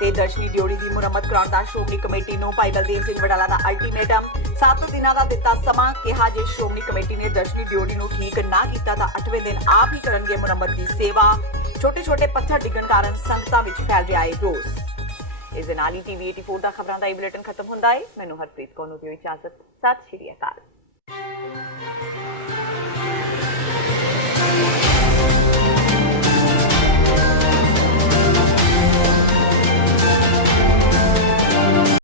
ਤੇ ਦਰਸ਼ਨੀ ਡਿਓੜੀ ਦੀ ਮੁਰੰਮਤ ਕਰਾਉਣ ਦਾ ਸ਼੍ਰੋਮਣੀ ਕਮੇਟੀ ਨੂੰ ਭਾਈ ਬਲਦੇਵ ਸਿੰਘ ਵਡਾਲਾ ਦਾ ਅਲਟੀਮੇਟਮ। 7 ਦਿਨਾਂ ਦਾ ਦਿੱਤਾ ਸਮਾਂ, ਕਿਹਾ ਜੇ ਸ਼੍ਰੋਮਣੀ ਕਮੇਟੀ ਨੇ ਦਰਸ਼ਨੀ ਡਿਓੜੀ ਨੂੰ ਠੀਕ ਨਾ ਕੀਤਾ ਤਾਂ 8ਵੇਂ ਦਿਨ ਆਪ ਹੀ ਕਰਨਗੇ ਮੁਰੰਮਤ ਦੀ ਸੇਵਾ। ਛੋਟੇ-ਛੋਟੇ ਪੱਥਰ ਡਿੱਗਣ ਕਾਰਨ ਸੰਗਤਾਂ ਵਿੱਚ ਫੈਲ ਰਿਹਾ ਹੈ ਰੋਸ। ਇਸ ਦੇ ਨਾਲ ਹੀ TV 84 ਦਾ ਖਬਰਾਂ ਦਾ ਇਹ ਬੁਲੇਟਿਨ ਖਤਮ ਹੁੰਦਾ ਹੈ। ਮੈਨੂੰ ਹਰਪ੍ਰੀਤ ਕੌਰ ਨੂੰ ਦਿਓ ਇਜਾਜ਼ਤ। ਸਤਿ ਸ਼੍ਰੀ ਅਕਾਲ।